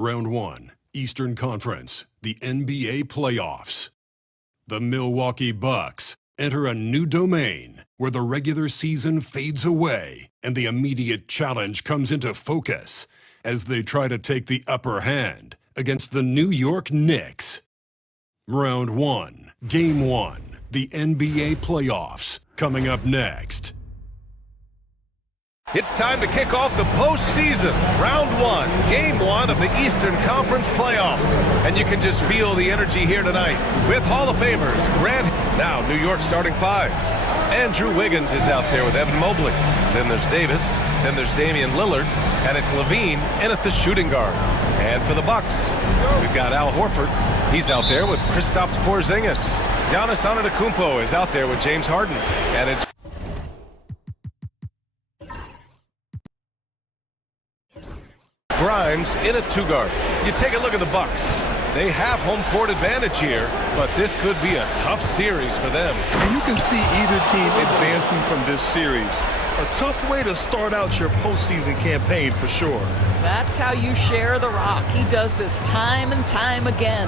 Round 1, Eastern Conference, the NBA Playoffs. The Milwaukee Bucks enter a new domain where the regular season fades away and the immediate challenge comes into focus as they try to take the upper hand against the New York Knicks. Round 1, Game 1, the NBA Playoffs, coming up next. It's time to kick off the postseason. Round 1, Game 1 of the Eastern Conference Playoffs. And you can just feel the energy here tonight with Hall of Famers. Now, New York starting 5. Andrew Wiggins is out there with Evan Mobley. Then there's Davis. Then there's Damian Lillard. And it's Levine in at the shooting guard. And for the Bucks, we've got Al Horford. He's out there with Kristaps Porzingis. Giannis Antetokounmpo is out there with James Harden. And it's Grimes in at 2 guard. You take a look at the Bucks. They have home court advantage here, but this could be a tough series for them. And you can see either team advancing from this series. A tough way to start out your postseason campaign for sure. That's how you share the rock. He does this time and time again.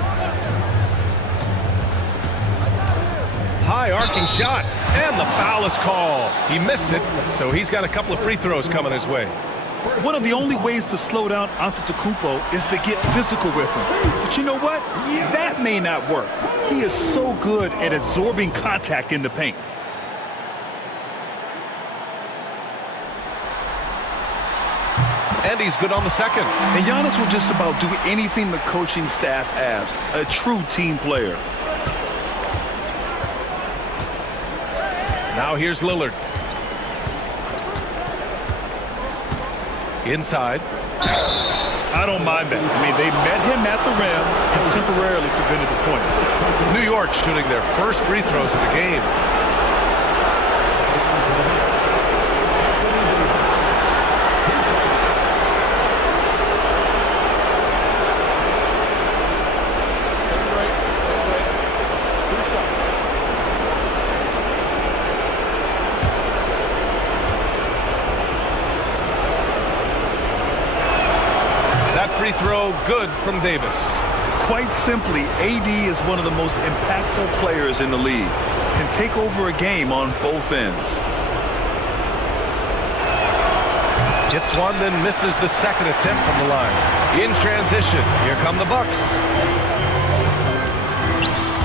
High arcing shot, and the foul is called. He missed it, so he's got a couple of free throws coming his way. One of the only ways to slow down Antetokounmpo is to get physical with him. But you know what? That may not work. He is so good at absorbing contact in the paint. And he's good on the second. And Giannis will just about do anything the coaching staff asks. A true team player. Now here's Lillard. Inside. I don't mind that. I mean, they met him at the rim and temporarily prevented the points. New York shooting their first free throws of the game. Free throw good from Davis. Quite simply, AD is one of the most impactful players in the league. Can take over a game on both ends. Gets one, then misses the second attempt from the line. In transition, here come the Bucks.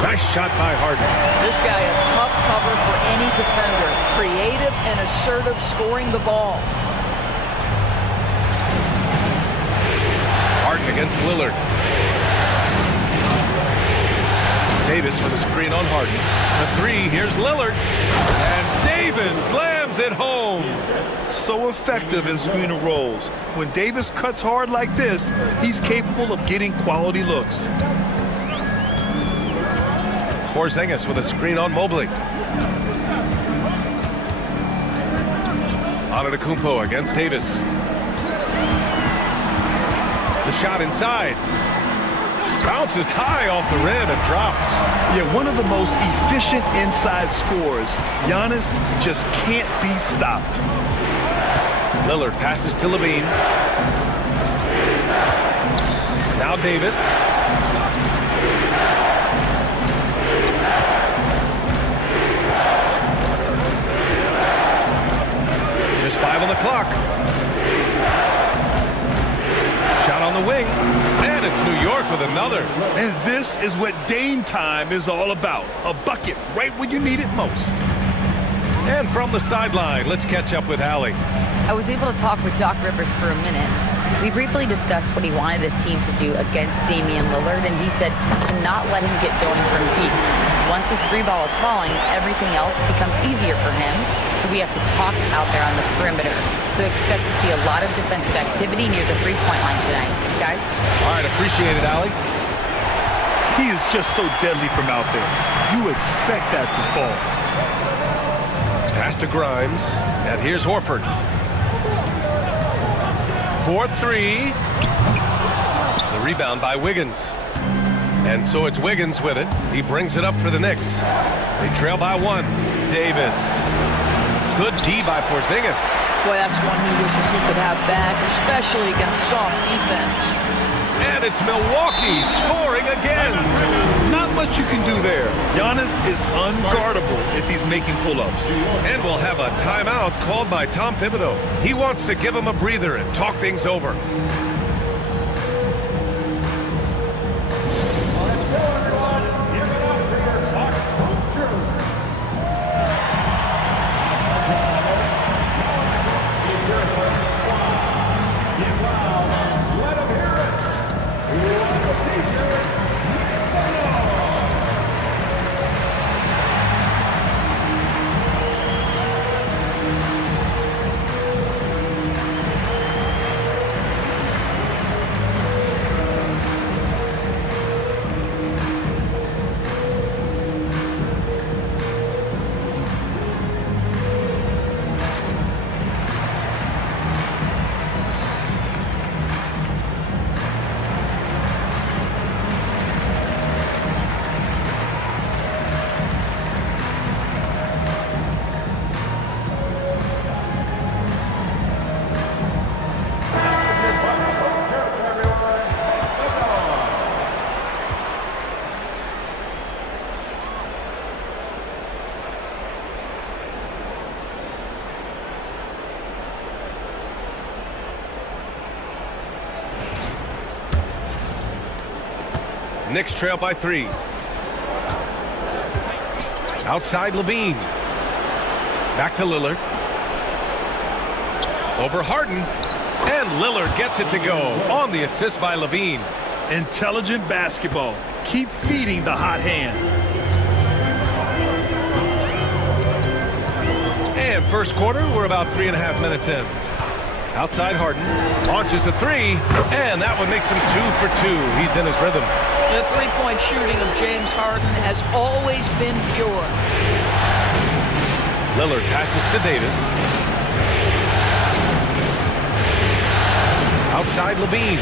Nice shot by Harden. This guy a tough cover for any defender. Creative and assertive scoring the ball. Against Lillard. Davis with a screen on Harden. The 3, here's Lillard. And Davis slams it home. So effective in screen and rolls. When Davis cuts hard like this, he's capable of getting quality looks. Porzingis with a screen on Mobley. Antetokounmpo against Davis. The shot inside. Bounces high off the rim and drops. Yeah, one of the most efficient inside scorers. Giannis just can't be stopped. Lillard passes to Levine. Now Davis. Just 5 on the clock. Shot on the wing, and it's New York with another. And this is what Dame time is all about. A bucket right when you need it most. And from the sideline, let's catch up with Allie. I was able to talk with Doc Rivers for a minute. We briefly discussed what he wanted his team to do against Damian Lillard, and he said to not let him get going from deep. Once his 3 ball is falling, everything else becomes easier for him, so we have to talk out there on the perimeter. So expect to see a lot of defensive activity near the 3-point line tonight. Guys? All right, appreciate it, Allie. He is just so deadly from out there. You expect that to fall. Pass to Grimes, and here's Horford. 4-3. The rebound by Wiggins. And so it's Wiggins with it. He brings it up for the Knicks. They trail by 1. Davis. Good D by Porzingis. Boy, that's one he wishes he could have back, especially against soft defense. And it's Milwaukee scoring again. Not much you can do there. Giannis is unguardable if he's making pull-ups. And we'll have a timeout called by Tom Thibodeau. He wants to give him a breather and talk things over. Knicks trail by 3. Outside Levine. Back to Lillard. Over Harden. And Lillard gets it to go on the assist by Levine. Intelligent basketball. Keep feeding the hot hand. And first quarter, we're about 3.5 minutes in. Outside Harden. Launches a 3. And that one makes him 2 for 2. He's in his rhythm. The three-point shooting of James Harden has always been pure. Lillard passes to Davis. Outside Levine.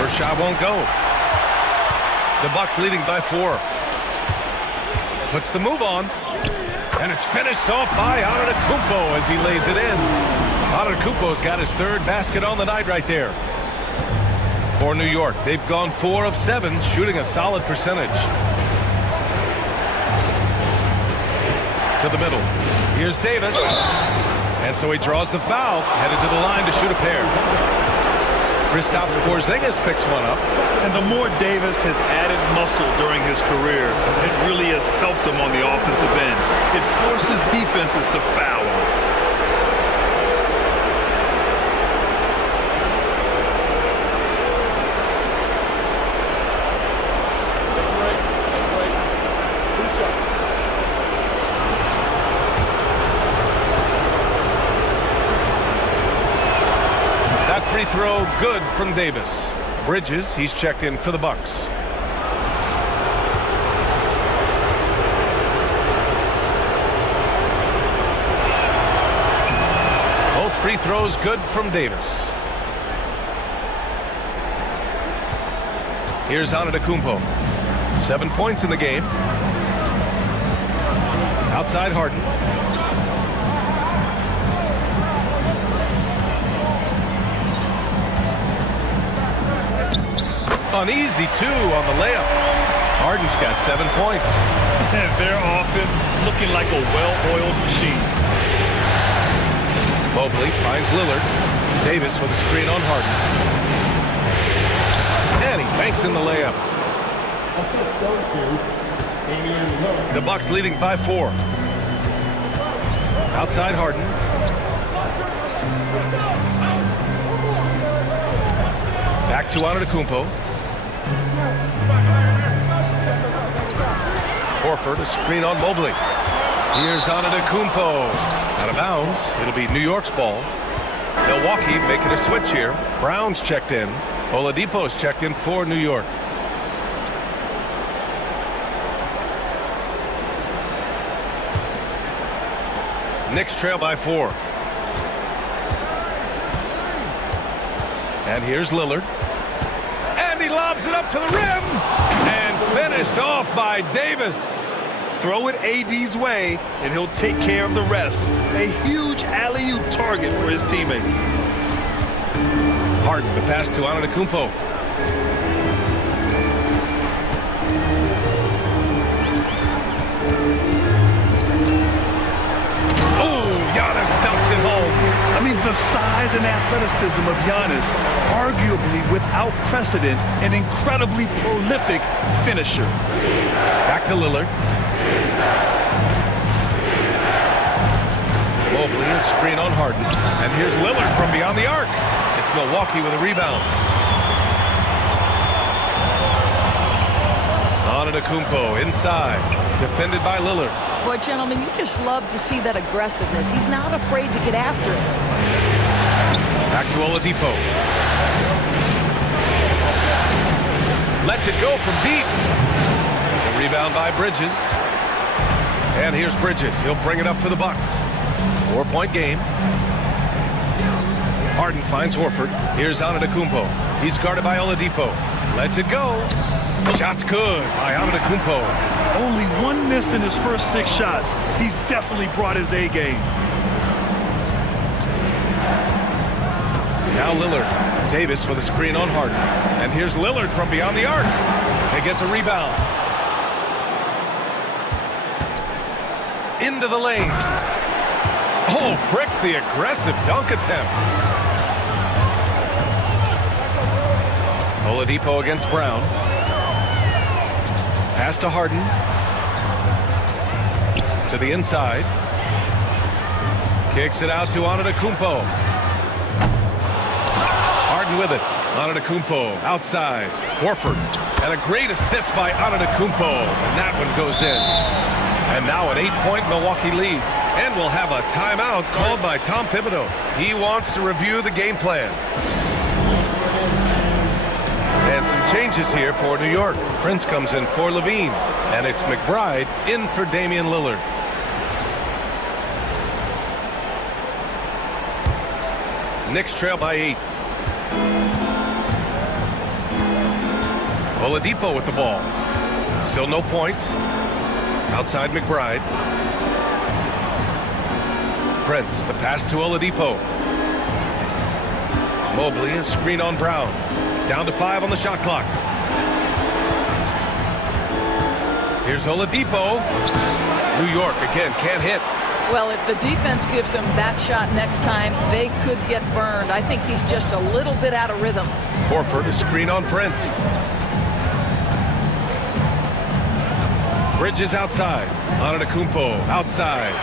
First shot won't go. The Bucks leading by 4. Puts the move on. And it's finished off by Antetokounmpo as he lays it in. Antetokounmpo's got his 3rd basket on the night right there. For New York, they've gone 4 of 7, shooting a solid percentage. To the middle. Here's Davis. And so he draws the foul, headed to the line to shoot a pair. Kristaps Porzingis picks one up. And the more Davis has added muscle during his career, it really has helped him on the offensive end. It forces defenses to foul him. Free throw good from Davis. Bridges, he's checked in for the Bucks. Both free throws good from Davis. Here's Antetokounmpo. 7 points in the game. Outside Harden. An easy 2 on the layup. Harden's got 7 points. Their offense looking like a well-oiled machine. Mobley finds Lillard. Davis with a screen on Harden. And he banks in the layup. The Bucks leading by 4. Outside Harden. Back to Antetokounmpo. Horford, a screen on Mobley. Here's Antetokounmpo. Out of bounds. It'll be New York's ball. Milwaukee making a switch here. Brown's checked in. Oladipo's checked in for New York. Knicks trail by 4. And here's Lillard. And he lobs it up to the rim. And finished off by Davis. Throw it AD's way, and he'll take care of the rest. A huge alley-oop target for his teammates. Harden, the pass to Antetokounmpo. Giannis dumps it home. I mean, the size and athleticism of Giannis, arguably without precedent, an incredibly prolific finisher. Back to Lillard. Mobley, a screen on Harden. And here's Lillard from beyond the arc. It's Milwaukee with a rebound. Antetokounmpo inside, defended by Lillard. Boy, gentlemen, you just love to see that aggressiveness. He's not afraid to get after it. Back to Oladipo. Lets it go from deep. The rebound by Bridges. And here's Bridges. He'll bring it up for the Bucks. 4-point game. Harden finds Horford. Here's Antetokounmpo. He's guarded by Oladipo. Lets it go. Shot's good by Antetokounmpo. Only one miss in his first 6 shots. He's definitely brought his A game. Now Lillard. Davis with a screen on Harden. And here's Lillard from beyond the arc. They get the rebound. Into the lane. Oh, bricks the aggressive dunk attempt. Oladipo against Brown. Pass to Harden. To the inside. Kicks it out to Antetokounmpo. Harden with it. Antetokounmpo outside. Horford. And a great assist by Antetokounmpo. And that one goes in. And now an 8-point Milwaukee lead. And we'll have a timeout called by Tom Thibodeau. He wants to review the game plan. And some changes here for New York. Prince comes in for Levine. And it's McBride in for Damian Lillard. Knicks trail by 8. Oladipo with the ball. Still no points. Outside McBride. Prince, the pass to Oladipo. Mobley, a screen on Brown. Down to 5 on the shot clock. Here's Oladipo. New York again can't hit. Well, if the defense gives him that shot next time, they could get burned. I think he's just a little bit out of rhythm. Horford, a screen on Prince. Bridges outside. Antetokounmpo outside.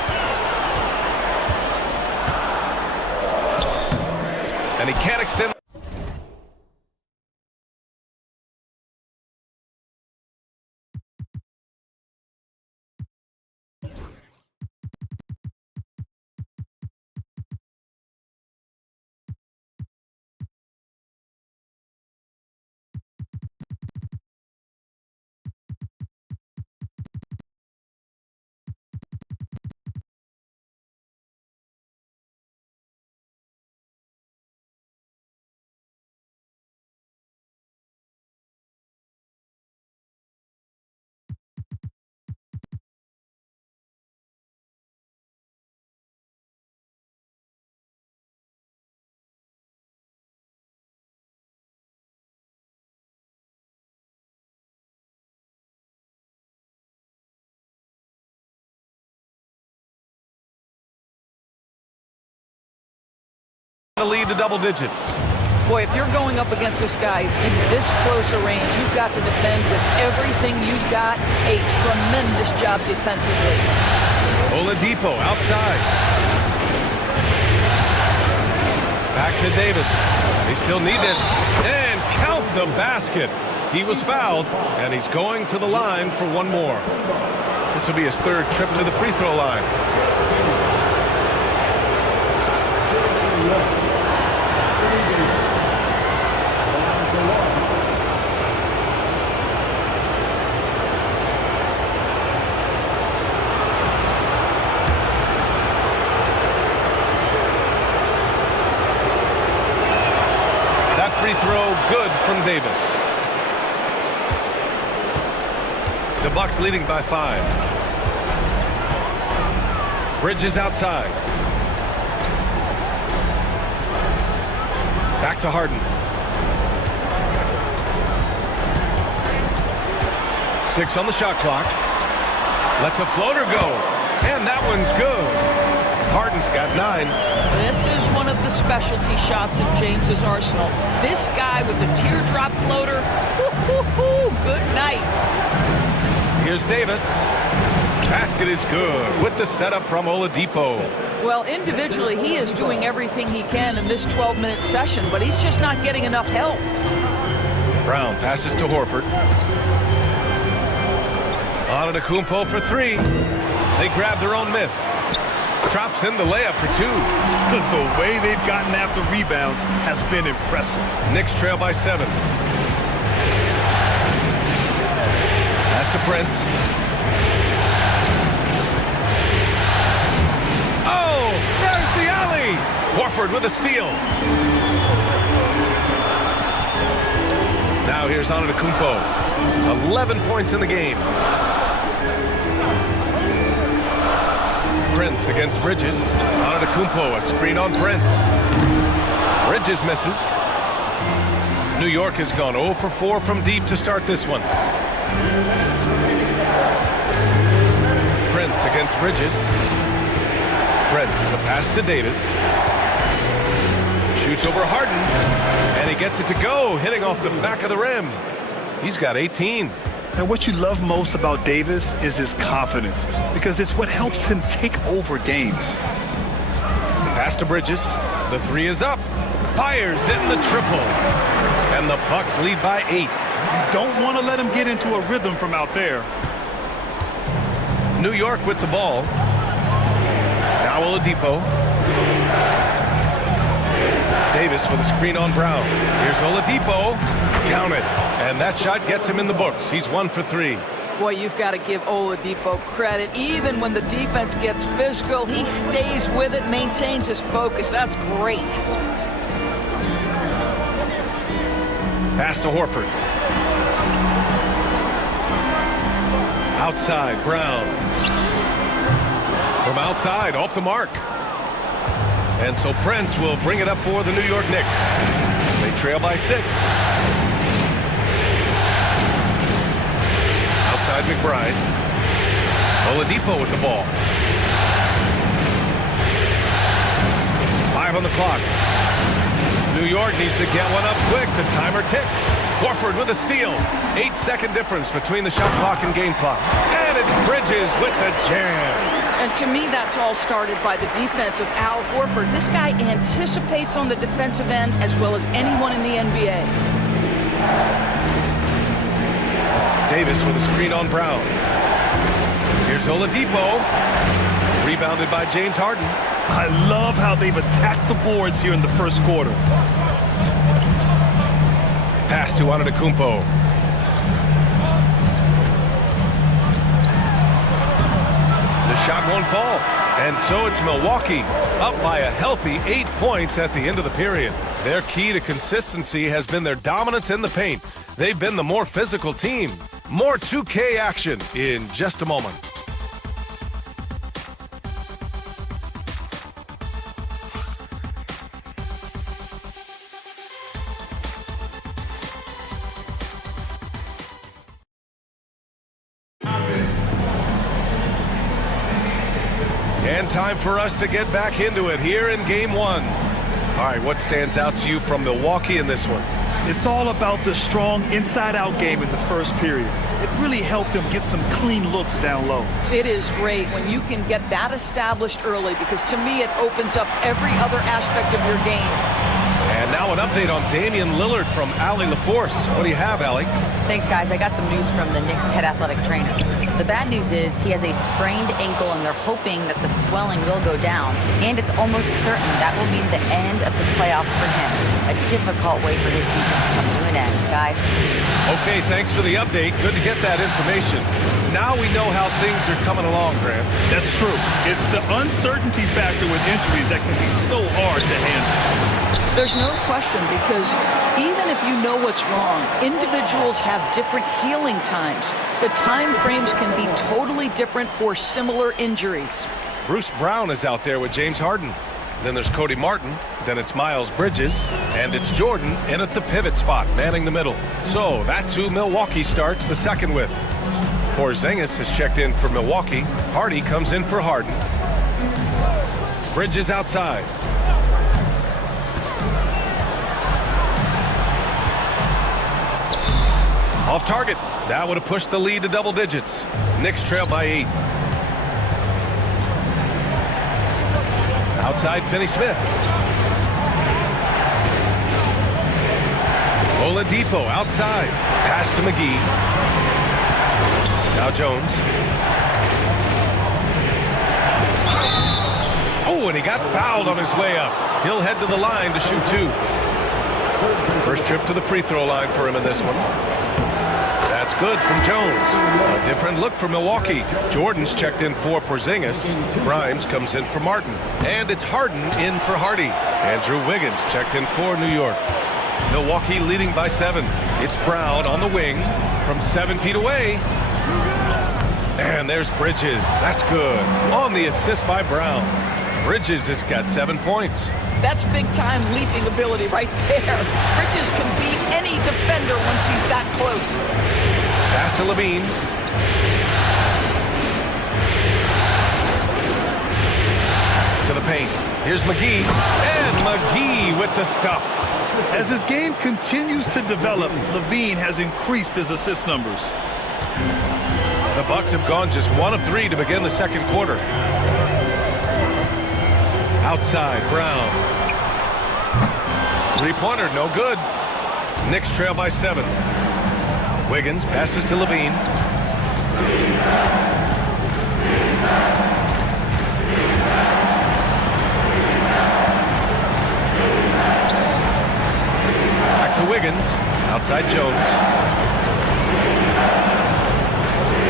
And he can't extend. The lead to double digits. Boy, if you're going up against this guy in this close a range, you've got to defend with everything you've got. A tremendous job defensively. Oladipo outside. Back to Davis. They still need this. And count the basket. He was fouled, and he's going to the line for one more. This will be his 3rd trip to the free throw line. Free throw good from Davis. The Bucks leading by 5. Bridges outside. Back to Harden. 6 on the shot clock. Lets a floater go. And that one's good. Harden's got 9. This is one of the specialty shots in James's arsenal. This guy with the teardrop floater. Good night. Here's Davis. Basket is good with the setup from Oladipo. Well, individually, he is doing everything he can in this 12-minute session, but he's just not getting enough help. Brown passes to Horford. Antetokounmpo for 3. They grab their own miss. Drops in the layup for 2. The way they've gotten after rebounds has been impressive. Knicks trail by 7. Pass to Prince. Oh, there's the alley. Horford with a steal. Now here's Antetokounmpo. 11 points in the game. Prince against Bridges. Antetokounmpo, a screen on Prince. Bridges misses. New York has gone 0 for 4 from deep to start this one. Prince against Bridges. Prince, the pass to Davis. Shoots over Harden. And he gets it to go, hitting off the back of the rim. He's got 18. And what you love most about Davis is his confidence, because it's what helps him take over games. Pass to Bridges. The 3 is up. Fires in the triple. And the Bucks lead by 8. You don't want to let him get into a rhythm from out there. New York with the ball. Now Oladipo. Davis with a screen on Brown. Here's Oladipo. Count it. And that shot gets him in the books. He's 1 for 3. Boy, you've got to give Oladipo credit. Even when the defense gets physical, he stays with it, maintains his focus. That's great. Pass to Horford. Outside, Brown. From outside, off the mark. And so Prince will bring it up for the New York Knicks. They trail by 6. Outside McBride. Oladipo with the ball. 5 on the clock. New York needs to get one up quick. The timer ticks. Horford with a steal. 8-second difference between the shot clock and game clock. And it's Bridges with the jam. And to me, that's all started by the defense of Al Horford. This guy anticipates on the defensive end as well as anyone in the NBA. Davis with a screen on Brown. Here's Oladipo. Rebounded by James Harden. I love how they've attacked the boards here in the first quarter. Pass to Antetokounmpo. The shot won't fall. And so it's Milwaukee up by a healthy 8 points at the end of the period. Their key to consistency has been their dominance in the paint. They've been the more physical team. More 2K action in just a moment. And time for us to get back into it here in Game 1. All right, what stands out to you from Milwaukee in this one? It's all about the strong inside-out game in the first period. It really helped them get some clean looks down low. It is great when you can get that established early, because to me it opens up every other aspect of your game. And now an update on Damian Lillard from Allie LaForce. What do you have, Allie? Thanks, guys. I got some news from the Knicks head athletic trainer. The bad news is he has a sprained ankle, and they're hoping that the swelling will go down. And it's almost certain that will mean the end of the playoffs for him. A difficult way for his season to come to an end, guys. Okay, thanks for the update. Good to get that information. Now we know how things are coming along, Grant. That's true. It's the uncertainty factor with injuries that can be so hard to handle. There's no question, because even if you know what's wrong, individuals have different healing times. The time frames can be totally different for similar injuries. Bruce Brown is out there with James Harden. Then there's Cody Martin. Then it's Miles Bridges. And it's Jordan in at the pivot spot, manning the middle. So that's who Milwaukee starts the second with. Porzingis has checked in for Milwaukee. Hardy comes in for Harden. Bridges outside. Off target. That would have pushed the lead to double digits. Knicks trail by 8. Outside, Finney-Smith. Oladipo outside. Pass to McGee. Now Jones. Oh, and he got fouled on his way up. He'll head to the line to shoot 2. First trip to the free throw line for him in this one. That's good from Jones. A different look for Milwaukee. Jordan's checked in for Porzingis. Grimes comes in for Martin. And it's Harden in for Hardy. Andrew Wiggins checked in for New York. Milwaukee leading by 7. It's Brown on the wing from 7 feet away. And there's Bridges. That's good. On the assist by Brown. Bridges has got 7 points. That's big-time leaping ability right there. Bridges can beat any defender once he's that close. Pass to Levine. To the paint. Here's McGee. And McGee with the stuff. As his game continues to develop, Levine has increased his assist numbers. The Bucks have gone just 1 of 3 to begin the second quarter. Outside, Brown. Three-pointer, no good. Knicks trail by 7. Wiggins passes to Levine. Back to Wiggins. Outside Jones.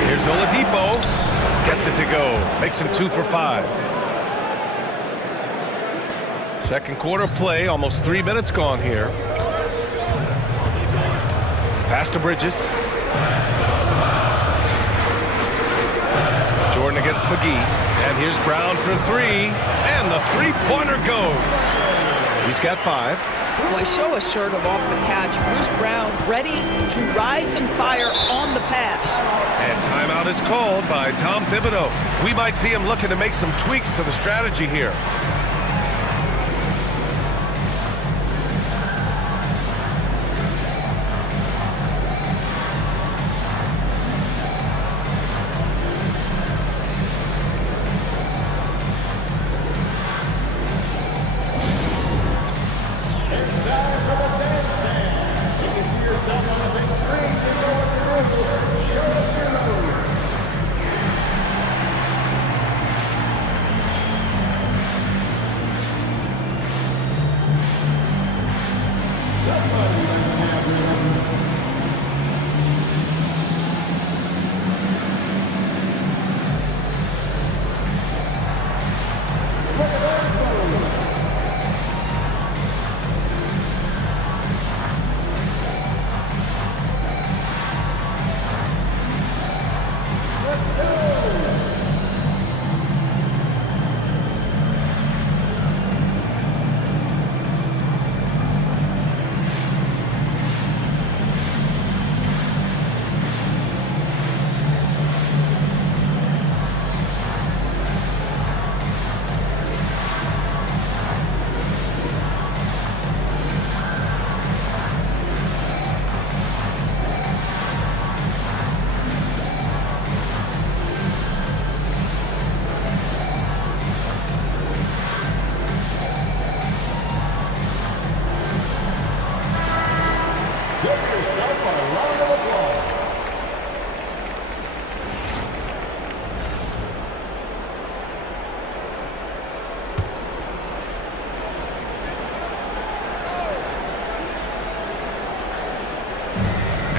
Here's Oladipo. Gets it to go. Makes him 2 for 5. Second quarter play, almost 3 minutes gone here. Pass to Bridges. Jordan against McGee. And here's Brown for 3. And the three-pointer goes. He's got 5. Boy, so assertive off the catch. Bruce Brown ready to rise and fire on the pass. And timeout is called by Tom Thibodeau. We might see him looking to make some tweaks to the strategy here.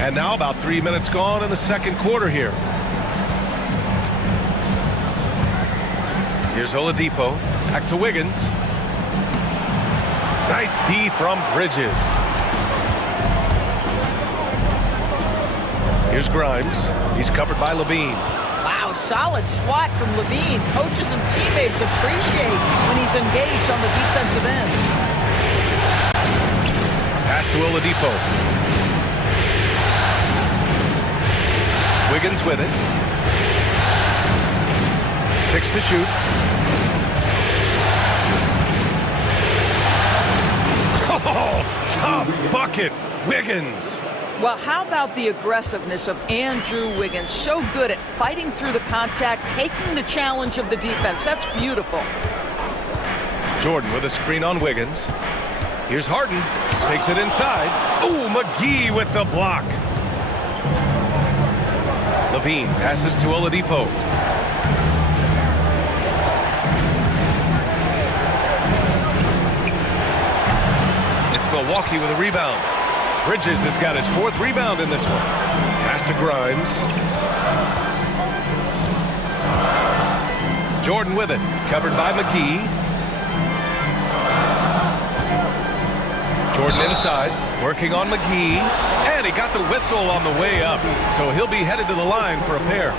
And now about 3 minutes gone in the second quarter here. Here's Oladipo. Back to Wiggins. Nice D from Bridges. Here's Grimes. He's covered by Levine. Wow, solid swat from Levine. Coaches and teammates appreciate when he's engaged on the defensive end. Pass to Oladipo. Wiggins with it. 6 to shoot. Oh, tough bucket, Wiggins. Well, how about the aggressiveness of Andrew Wiggins? So good at fighting through the contact, taking the challenge of the defense. That's beautiful. Jordan with a screen on Wiggins. Here's Harden. Takes it inside. Ooh, McGee with the block. Levine passes to Oladipo. It's Milwaukee with a rebound. Bridges has got his 4th rebound in this one. Pass to Grimes. Jordan with it. Covered by McGee. Jordan inside. Working on McGee. And he got the whistle on the way up. So he'll be headed to the line for a pair.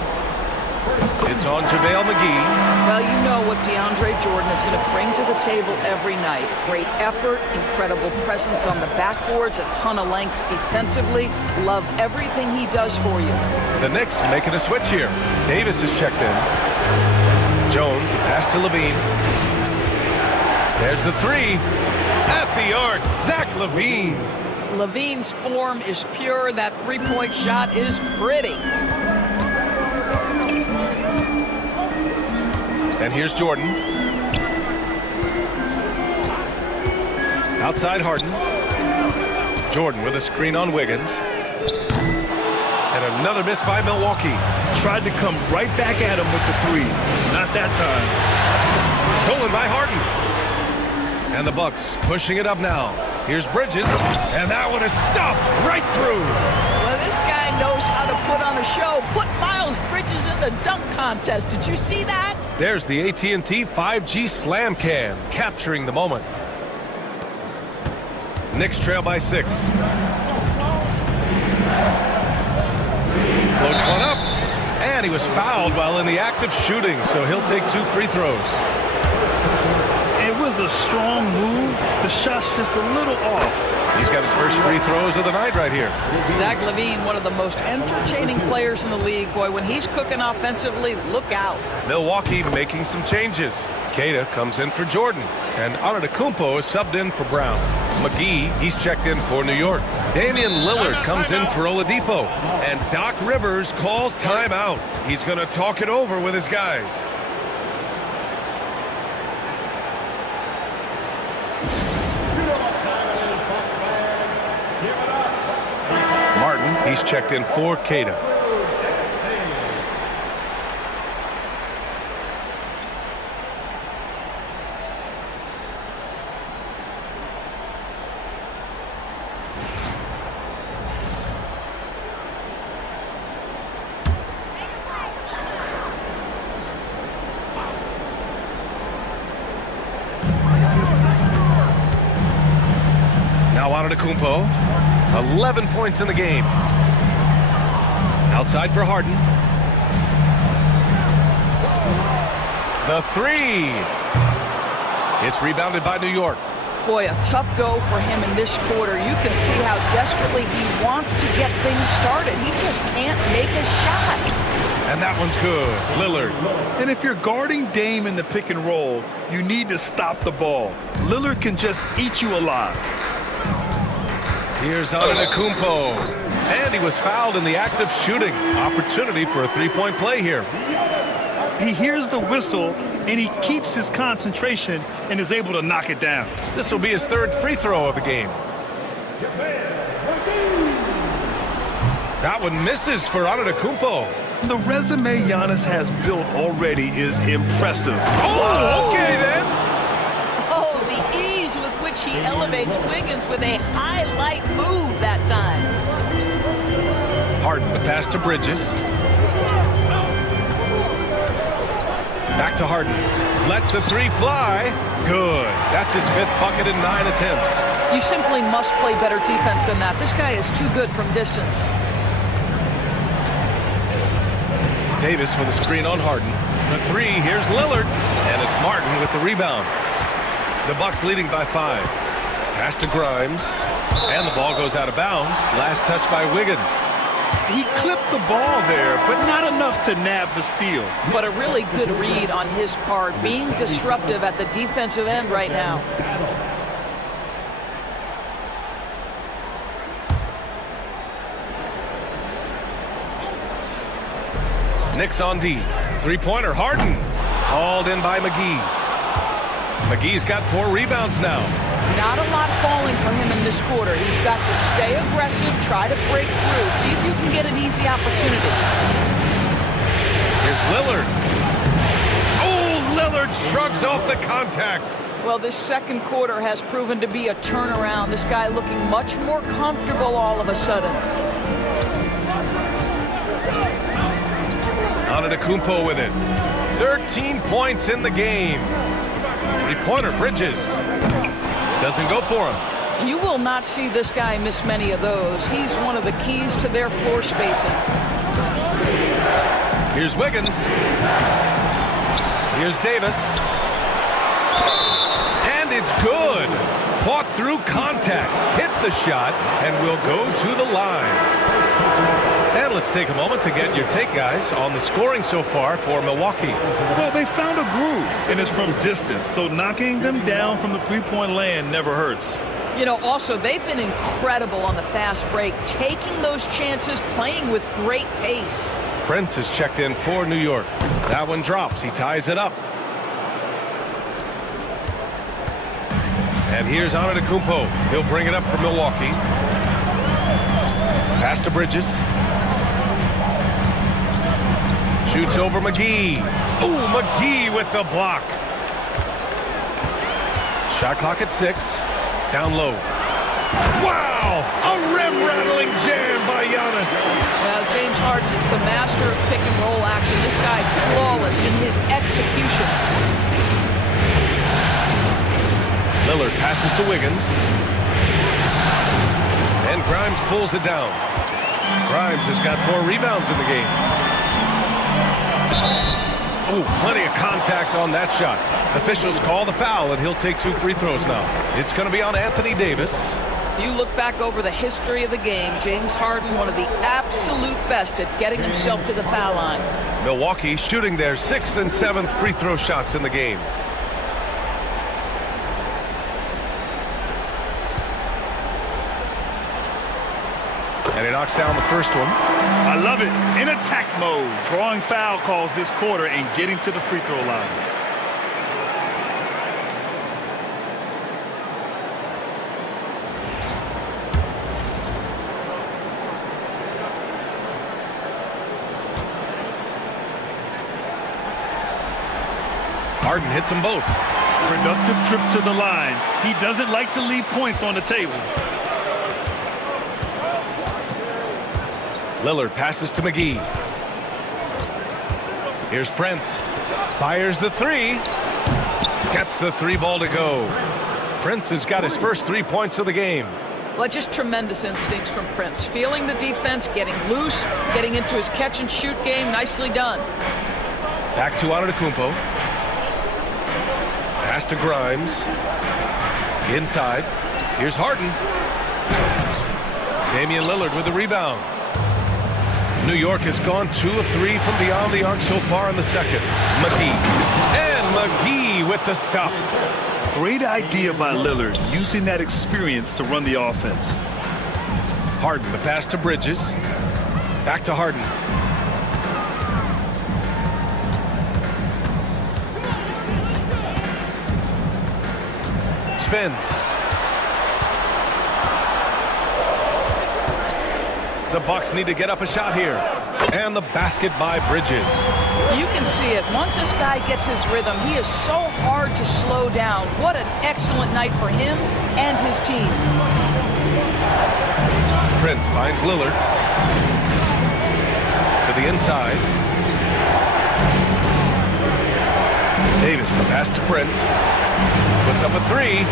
It's on JaVale McGee. Well, you know what DeAndre Jordan is going to bring to the table every night. Great effort, incredible presence on the backboards, a ton of length defensively. Love everything he does for you. The Knicks making a switch here. Davis is checked in. Jones, the pass to Levine. There's the 3. At the arc, Zach LaVine. Levine's form is pure. That three-point shot is pretty. And here's Jordan. Outside Harden. Jordan with a screen on Wiggins. And another miss by Milwaukee. Tried to come right back at him with the 3. Not that time. Stolen by Harden. And the Bucks pushing it up now. Here's Bridges. And that one is stuffed right through. Well, this guy knows how to put on a show. Put Miles Bridges in the dunk contest. Did you see that? There's the AT&T 5G Slam Cam, capturing the moment. Knicks trail by 6. Floats one up, and he was fouled while in the act of shooting, so he'll take 2 free throws. It was a strong move. The shot's just a little off. He's got his first free throws of the night right here. Zach LaVine, one of the most entertaining players in the league. Boy, when he's cooking offensively, look out. Milwaukee making some changes. Queta comes in for Jordan, and Antetokounmpo is subbed in for Brown. McGee, he's checked in for New York. Damian Lillard comes in for Oladipo, and Doc Rivers calls timeout. He's going to talk it over with his guys. Martin, he's checked in for Queta. Now Antetokounmpo, 11 points in the game. Outside for Harden. The 3. It's rebounded by New York. Boy, a tough go for him in this quarter. You can see how desperately he wants to get things started. He just can't make a shot. And that one's good. Lillard. And if you're guarding Dame in the pick and roll, you need to stop the ball. Lillard can just eat you alive. Here's Antetokounmpo. And he was fouled in the act of shooting. Opportunity for a three-point play here. He hears the whistle, and he keeps his concentration and is able to knock it down. This will be his 3rd free throw of the game. That one misses for Antetokounmpo. The resume Giannis has built already is impressive. Oh, okay then. Oh, the ease with which he elevates Wiggins with a highlight move that time. Harden, the pass to Bridges. Back to Harden. Lets the 3 fly. Good. That's his 5th bucket in 9 attempts. You simply must play better defense than that. This guy is too good from distance. Davis with a screen on Harden. For three, here's Lillard. And it's Martin with the rebound. The Bucks leading by 5. Pass to Grimes. And the ball goes out of bounds. Last touch by Wiggins. He clipped the ball there, but not enough to nab the steal. But a really good read on his part, being disruptive at the defensive end right now. Knicks on D. Three-pointer, Harden. Hauled in by McGee. McGee's got 4 rebounds now. Not a lot falling for him in this quarter. He's got to stay aggressive, try to break through, see if you can get an easy opportunity. Here's Lillard. Oh, Lillard shrugs off the contact. Well, this second quarter has proven to be a turnaround. This guy looking much more comfortable all of a sudden. Antetokounmpo with it. 13 points in the game. Three-pointer, Bridges. Doesn't go for him. You will not see this guy miss many of those. He's one of the keys to their floor spacing. Here's Wiggins. Here's Davis. And it's good. Fought through contact. Hit the shot and will go to the line. And let's take a moment to get your take, guys, on the scoring so far for Milwaukee. Well, they found a groove, and it's from distance, so knocking them down from the three-point land never hurts. You know, also, they've been incredible on the fast break, taking those chances, playing with great pace. Prince is checked in for New York. That one drops. He ties it up. And here's Antetokounmpo. He'll bring it up for Milwaukee. Pass to Bridges. Shoots over McGee. Ooh, McGee with the block. Shot clock at 6. Down low. Wow! A rim-rattling jam by Giannis. Now, James Harden is the master of pick-and-roll action. This guy flawless in his execution. Lillard passes to Wiggins. And Grimes pulls it down. Grimes has got 4 rebounds in the game. Oh, plenty of contact on that shot. Officials call the foul, and he'll take 2 free throws now. It's going to be on Anthony Davis. You look back over the history of the game, James Harden, one of the absolute best at getting himself to the foul line. Milwaukee shooting their 6th and 7th free throw shots in the game. And he knocks down the first one. I love it. In attack mode. Drawing foul calls this quarter and getting to the free throw line. Harden hits them both. Productive trip to the line. He doesn't like to leave points on the table. Lillard passes to McGee. Here's Prince. Fires the 3. Gets the 3 ball to go. Prince has got his first 3 points of the game. Well, just tremendous instincts from Prince. Feeling the defense, getting loose, getting into his catch-and-shoot game. Nicely done. Back to Antetokounmpo. Pass to Grimes. Inside. Here's Harden. Damian Lillard with the rebound. New York has gone 2 of 3 from beyond the arc so far in the second. McGee. And McGee with the stuff. Great idea by Lillard, using that experience to run the offense. Harden, the pass to Bridges. Back to Harden. Spins. The Bucks need to get up a shot here. And the basket by Bridges. You can see it. Once this guy gets his rhythm, he is so hard to slow down. What an excellent night for him and his team. Prince finds Lillard. To the inside. Davis, the pass to Prince. Puts up a 3.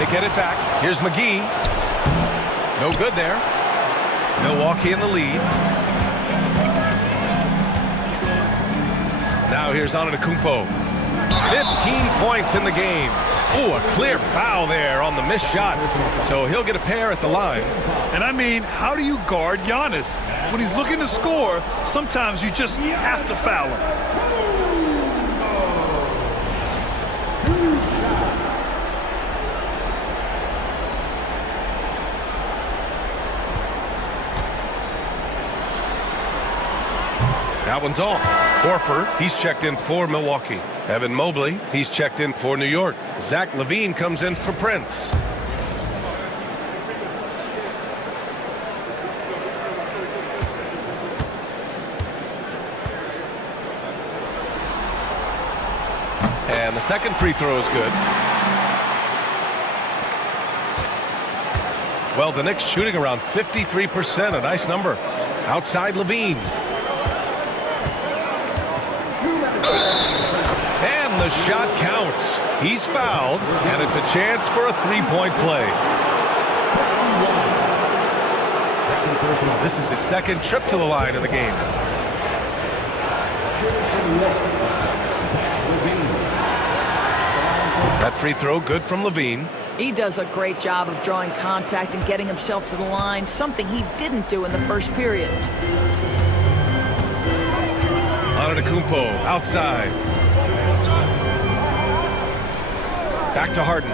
They get it back. Here's McGee. No good there. Milwaukee in the lead. Now here's Antetokounmpo. 15 points in the game. Ooh, a clear foul there on the missed shot. So he'll get a pair at the line. And I mean, how do you guard Giannis? When he's looking to score, sometimes you just have to foul him. That one's off. Horford, he's checked in for Milwaukee. Evan Mobley, he's checked in for New York. Zach LaVine comes in for Prince. And the second free throw is good. Well, the Knicks shooting around 53%, a nice number. Outside LaVine. And the shot counts. He's fouled, and it's a chance for a three-point play. This is his second trip to the line in the game. That free throw good from LaVine. He does a great job of drawing contact and getting himself to the line, something he didn't do in the first period. Antetokounmpo outside. Back to Harden.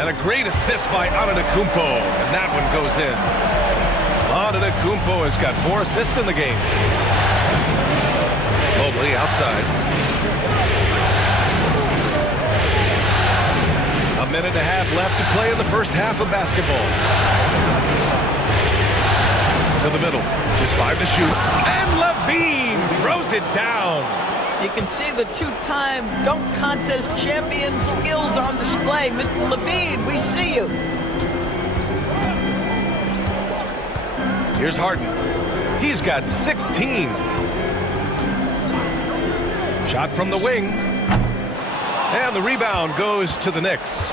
And a great assist by Antetokounmpo. And that one goes in. Antetokounmpo has got 4 assists in the game. Mobley outside. A minute and a half left to play in the first half of basketball. To the middle. Just 5 to shoot. And LaVine throws it down. You can see the two-time dunk contest champion skills on display. Mr. LaVine, we see you. Here's Harden. He's got 16. Shot from the wing. And the rebound goes to the Knicks.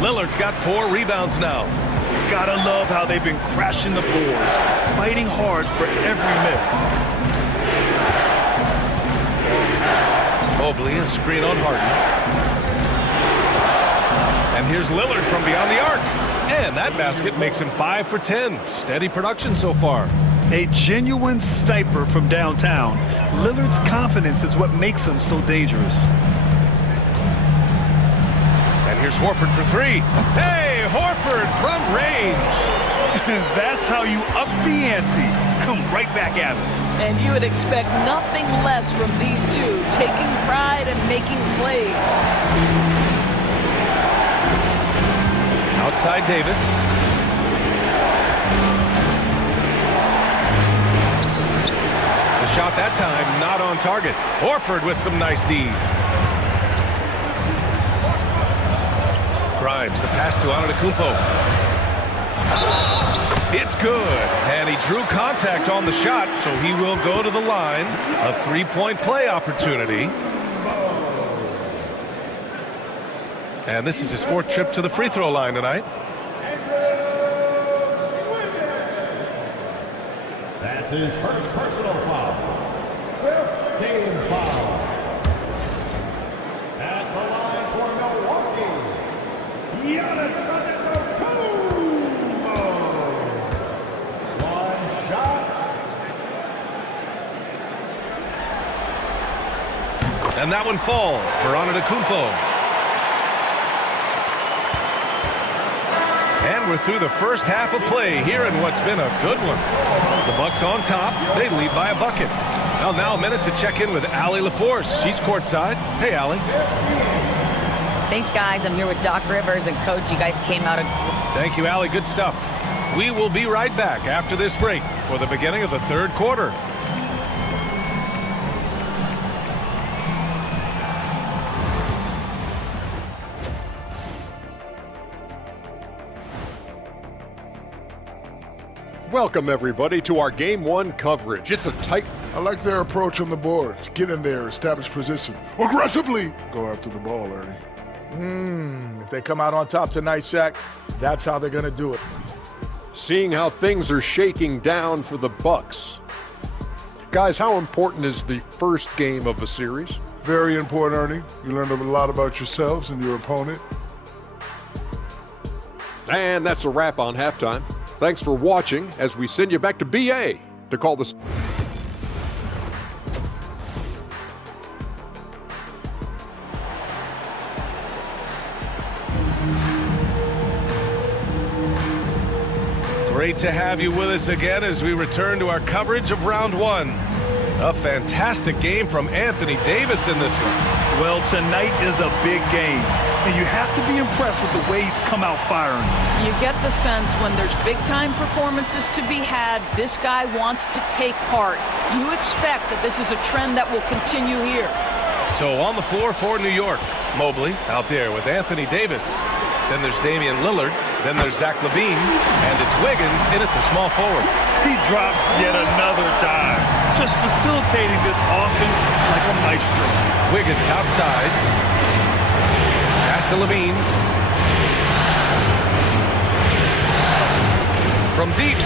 Lillard's got 4 rebounds now. Gotta love how they've been crashing the boards, fighting hard for every miss. Mobley, a screen on Harden. And here's Lillard from beyond the arc. And that basket makes him 5 for 10. Steady production so far. A genuine sniper from downtown. Lillard's confidence is what makes him so dangerous. And here's Horford for 3. Hey, Horford from range. That's how you up the ante. Come right back at him. And you would expect nothing less from these two, taking pride and making plays. Outside Davis. The shot that time not on target. Horford with some nice D. Grimes, the pass to Antetokounmpo. It's good, and he drew contact on the shot, so he will go to the line. A 3-point play opportunity. And this is his 4th trip to the free throw line tonight. That's his first personal foul. 5th team foul. At the line for Milwaukee, Giannis Antetokounmpo. 1 shot. And that one falls for Antetokounmpo. And we're through the first half of play here in what's been a good one. The Bucks on top. They lead by a bucket. Well, now a minute to check in with Allie LaForce. She's courtside. Hey, Allie. Thanks, guys. I'm here with Doc Rivers and Coach. You guys came out. Thank you, Allie. Good stuff. We will be right back after this break for the beginning of the 3rd quarter. Welcome, everybody, to our Game 1 coverage. It's a tight... I like their approach on the boards. Get in there, establish position. Aggressively go after the ball, Ernie. If they come out on top tonight, Shaq, that's how they're going to do it. Seeing how things are shaking down for the Bucks. Guys, how important is the first game of a series? Very important, Ernie. You learn a lot about yourselves and your opponent. And that's a wrap on halftime. Thanks for watching as we send you back to BA to call the... Great to have you with us again as we return to our coverage of round one. A fantastic game from Anthony Davis in this one. Well, tonight is a big game, and you have to be impressed with the way he's come out firing. You get the sense when there's big-time performances to be had, this guy wants to take part. You expect that this is a trend that will continue here. So on the floor for New York, Mobley out there with Anthony Davis. Then there's Damian Lillard. Then there's Zach LaVine. And it's Wiggins in at the small forward. He drops yet another dime, just facilitating this offense like a maestro. Wiggins outside. Pass to LaVine. From deep.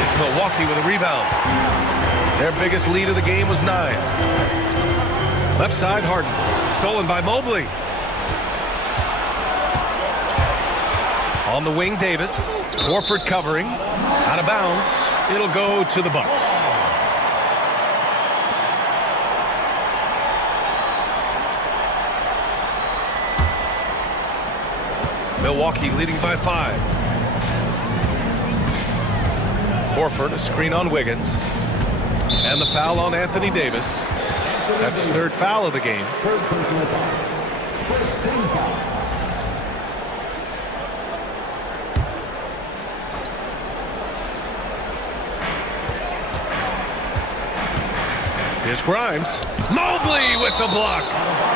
It's Milwaukee with a rebound. Their biggest lead of the game was 9. Left side, Harden. Stolen by Mobley. On the wing, Davis. Horford covering. Out of bounds. It'll go to the Bucks. Milwaukee leading by 5. Horford, a screen on Wiggins. And the foul on Anthony Davis. That's his 3rd foul of the game. Third personal foul. First team foul. Here's Grimes. Mobley with the block.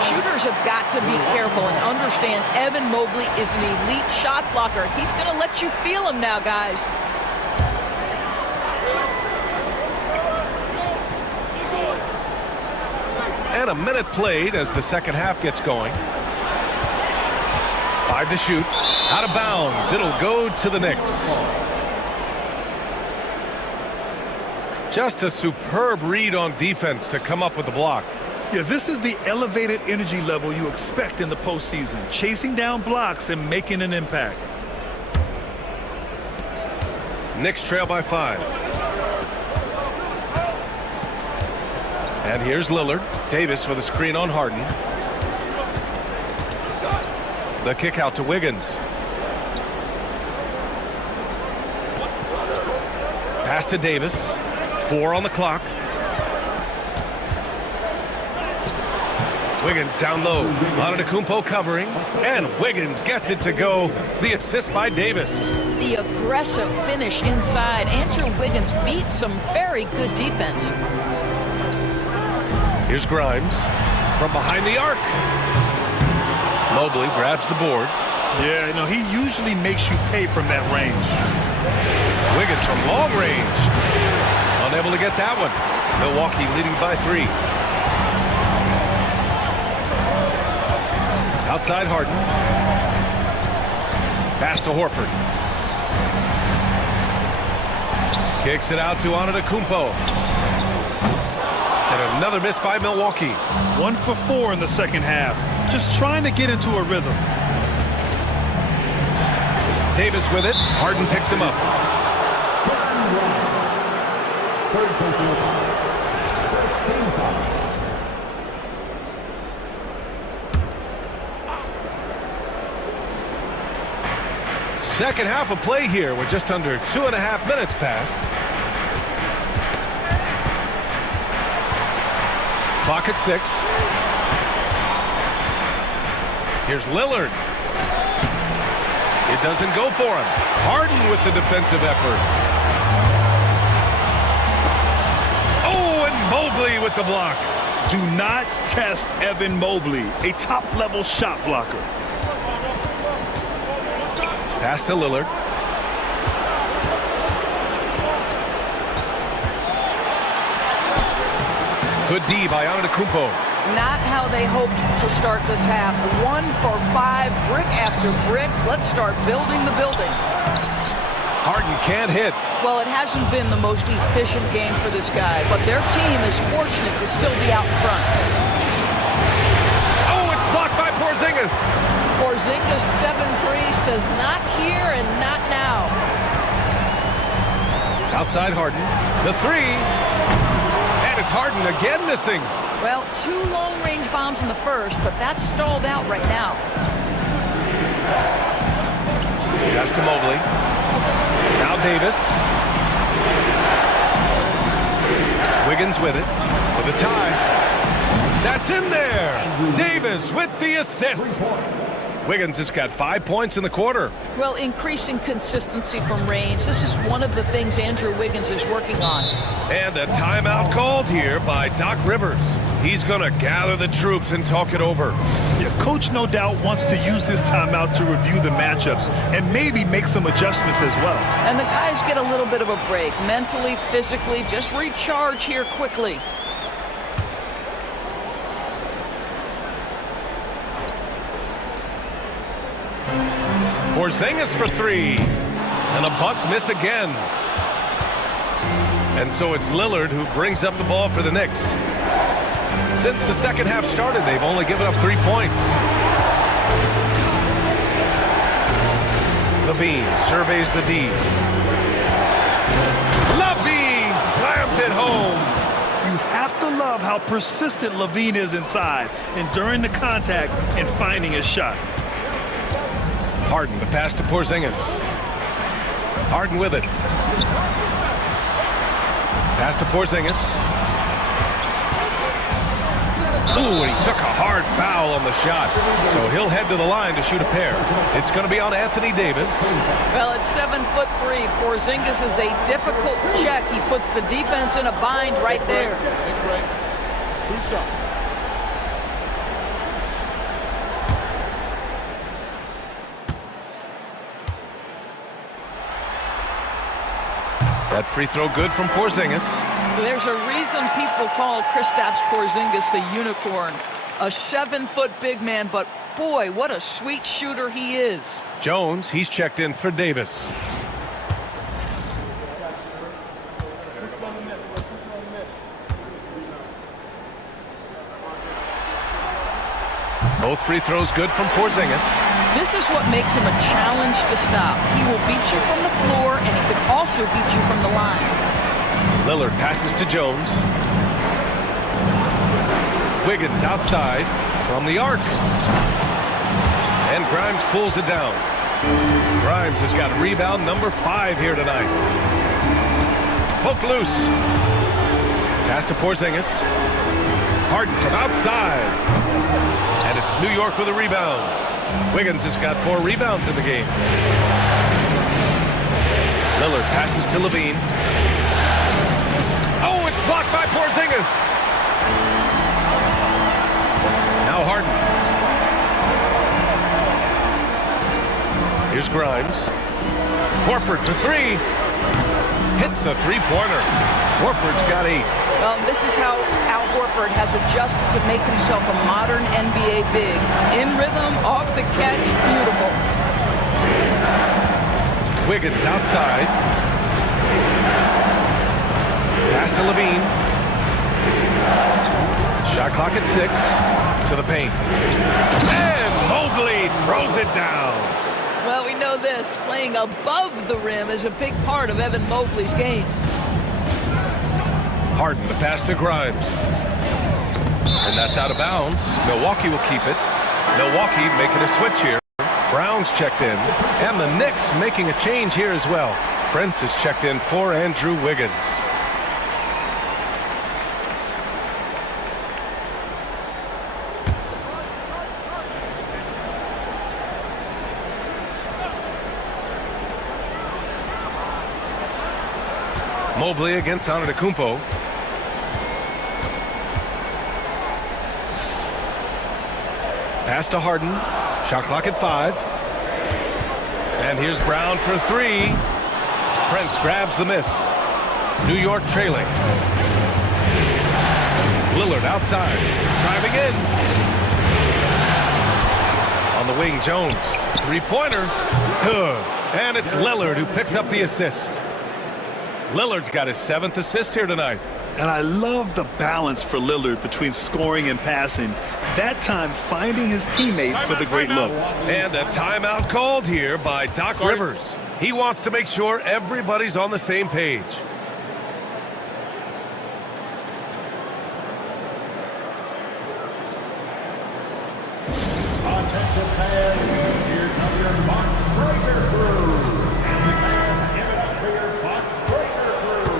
Shooters have got to be careful and understand Evan Mobley is an elite shot blocker. He's going to let you feel him now, guys. And a minute played as the second half gets going. 5 to shoot. Out of bounds. It'll go to the Knicks. Just a superb read on defense to come up with the block. Yeah, this is the elevated energy level you expect in the postseason, chasing down blocks and making an impact. Knicks trail by 5. And here's Lillard. Davis with a screen on Harden. The kick out to Wiggins. Pass to Davis. 4 on the clock. Wiggins down low. Antetokounmpo covering. And Wiggins gets it to go. The assist by Davis. The aggressive finish inside. Andrew Wiggins beats some very good defense. Here's Grimes from behind the arc. Mobley grabs the board. Yeah, no, he usually makes you pay from that range. Wiggins from long range. Unable to get that one. Milwaukee leading by 3. Outside Harden. Pass to Horford. Kicks it out to Antetokounmpo. And another miss by Milwaukee. 1 for 4 in the second half. Just trying to get into a rhythm. Davis with it. Harden picks him up. Third personal foul. First team foul. Second half of play here. We're just under 2.5 minutes past. Clock at 6. Here's Lillard. It doesn't go for him. Harden with the defensive effort. Oh, and Mobley with the block. Do not test Evan Mobley, a top-level shot blocker. Pass to Lillard. Good D by Antetokounmpo. Not how they hoped to start this half. 1 for 5, brick after brick. Let's start building the building. Harden can't hit. Well, it hasn't been the most efficient game for this guy, but their team is fortunate to still be out front. Oh, it's blocked by Porzingis. Porzingis 7-3 says not here and not now. Outside Harden. The three. And it's Harden again missing. Well, 2 long-range bombs in the first, but that's stalled out right now. Pass to Mobley. Now Davis. Wiggins with it. For the tie. That's in there. Davis with the assist. Wiggins has got 5 points in the quarter. Well, increasing consistency from range. This is one of the things Andrew Wiggins is working on. And a timeout called here by Doc Rivers. He's going to gather the troops and talk it over. Yeah, Coach no doubt wants to use this timeout to review the matchups and maybe make some adjustments as well. And the guys get a little bit of a break. Mentally, physically, just recharge here quickly. Porzingis for 3. And the Bucks miss again. And so it's Lillard who brings up the ball for the Knicks. Since the second half started, they've only given up 3 points. Levine surveys the D. Levine slams it home. You have to love how persistent Levine is inside, enduring the contact and finding his shot. Harden, the pass to Porzingis. Harden with it. Pass to Porzingis. Ooh, and he took a hard foul on the shot. So he'll head to the line to shoot a pair. It's going to be on Anthony Davis. Well, it's 7'3". Porzingis is a difficult check. He puts the defense in a bind right there. That free throw good from Porzingis. There's a reason people call Kristaps Porzingis the unicorn. A 7-foot big man, but boy, what a sweet shooter he is. Jones, he's checked in for Davis. Both free throws good from Porzingis. This is what makes him a challenge to stop. He will beat you from the floor, and he can also beat you from the line. Lillard passes to Jones. Wiggins outside from the arc. And Grimes pulls it down. Grimes has got rebound number 5 here tonight. Poke loose. Pass to Porzingis. Harden from outside. And it's New York with a rebound. Wiggins has got 4 rebounds in the game. Lillard passes to Levine. Oh, it's blocked by Porzingis. Now Harden. Here's Grimes. Horford for 3. Hits a three-pointer. Horford's got 8. This is how Al Horford has adjusted to make himself a modern NBA big. In rhythm, off the catch, beautiful. Wiggins outside. Pass to Levine. Shot clock at 6. To the paint. And Mobley throws it down. Well, we know this. Playing above the rim is a big part of Evan Mobley's game. Harden, the pass to Grimes. And that's out of bounds. Milwaukee will keep it. Milwaukee making a switch here. Brown's checked in. And the Knicks making a change here as well. Prince is checked in for Andrew Wiggins. Mobley against Antetokounmpo. Pass to Harden. Shot clock at 5. And here's Brown for 3. Prince grabs the miss. New York trailing. Lillard outside. Driving in. On the wing, Jones. Three-pointer. Good. And it's Lillard who picks up the assist. Lillard's got his 7th assist here tonight. And I love the balance for Lillard between scoring and passing. That time finding his teammate for the great look. And a timeout called here by Doc Rivers. He wants to make sure everybody's on the same page. Offensive fans, here comes your box breaker crew. And the fans, give it up for your box breaker crew.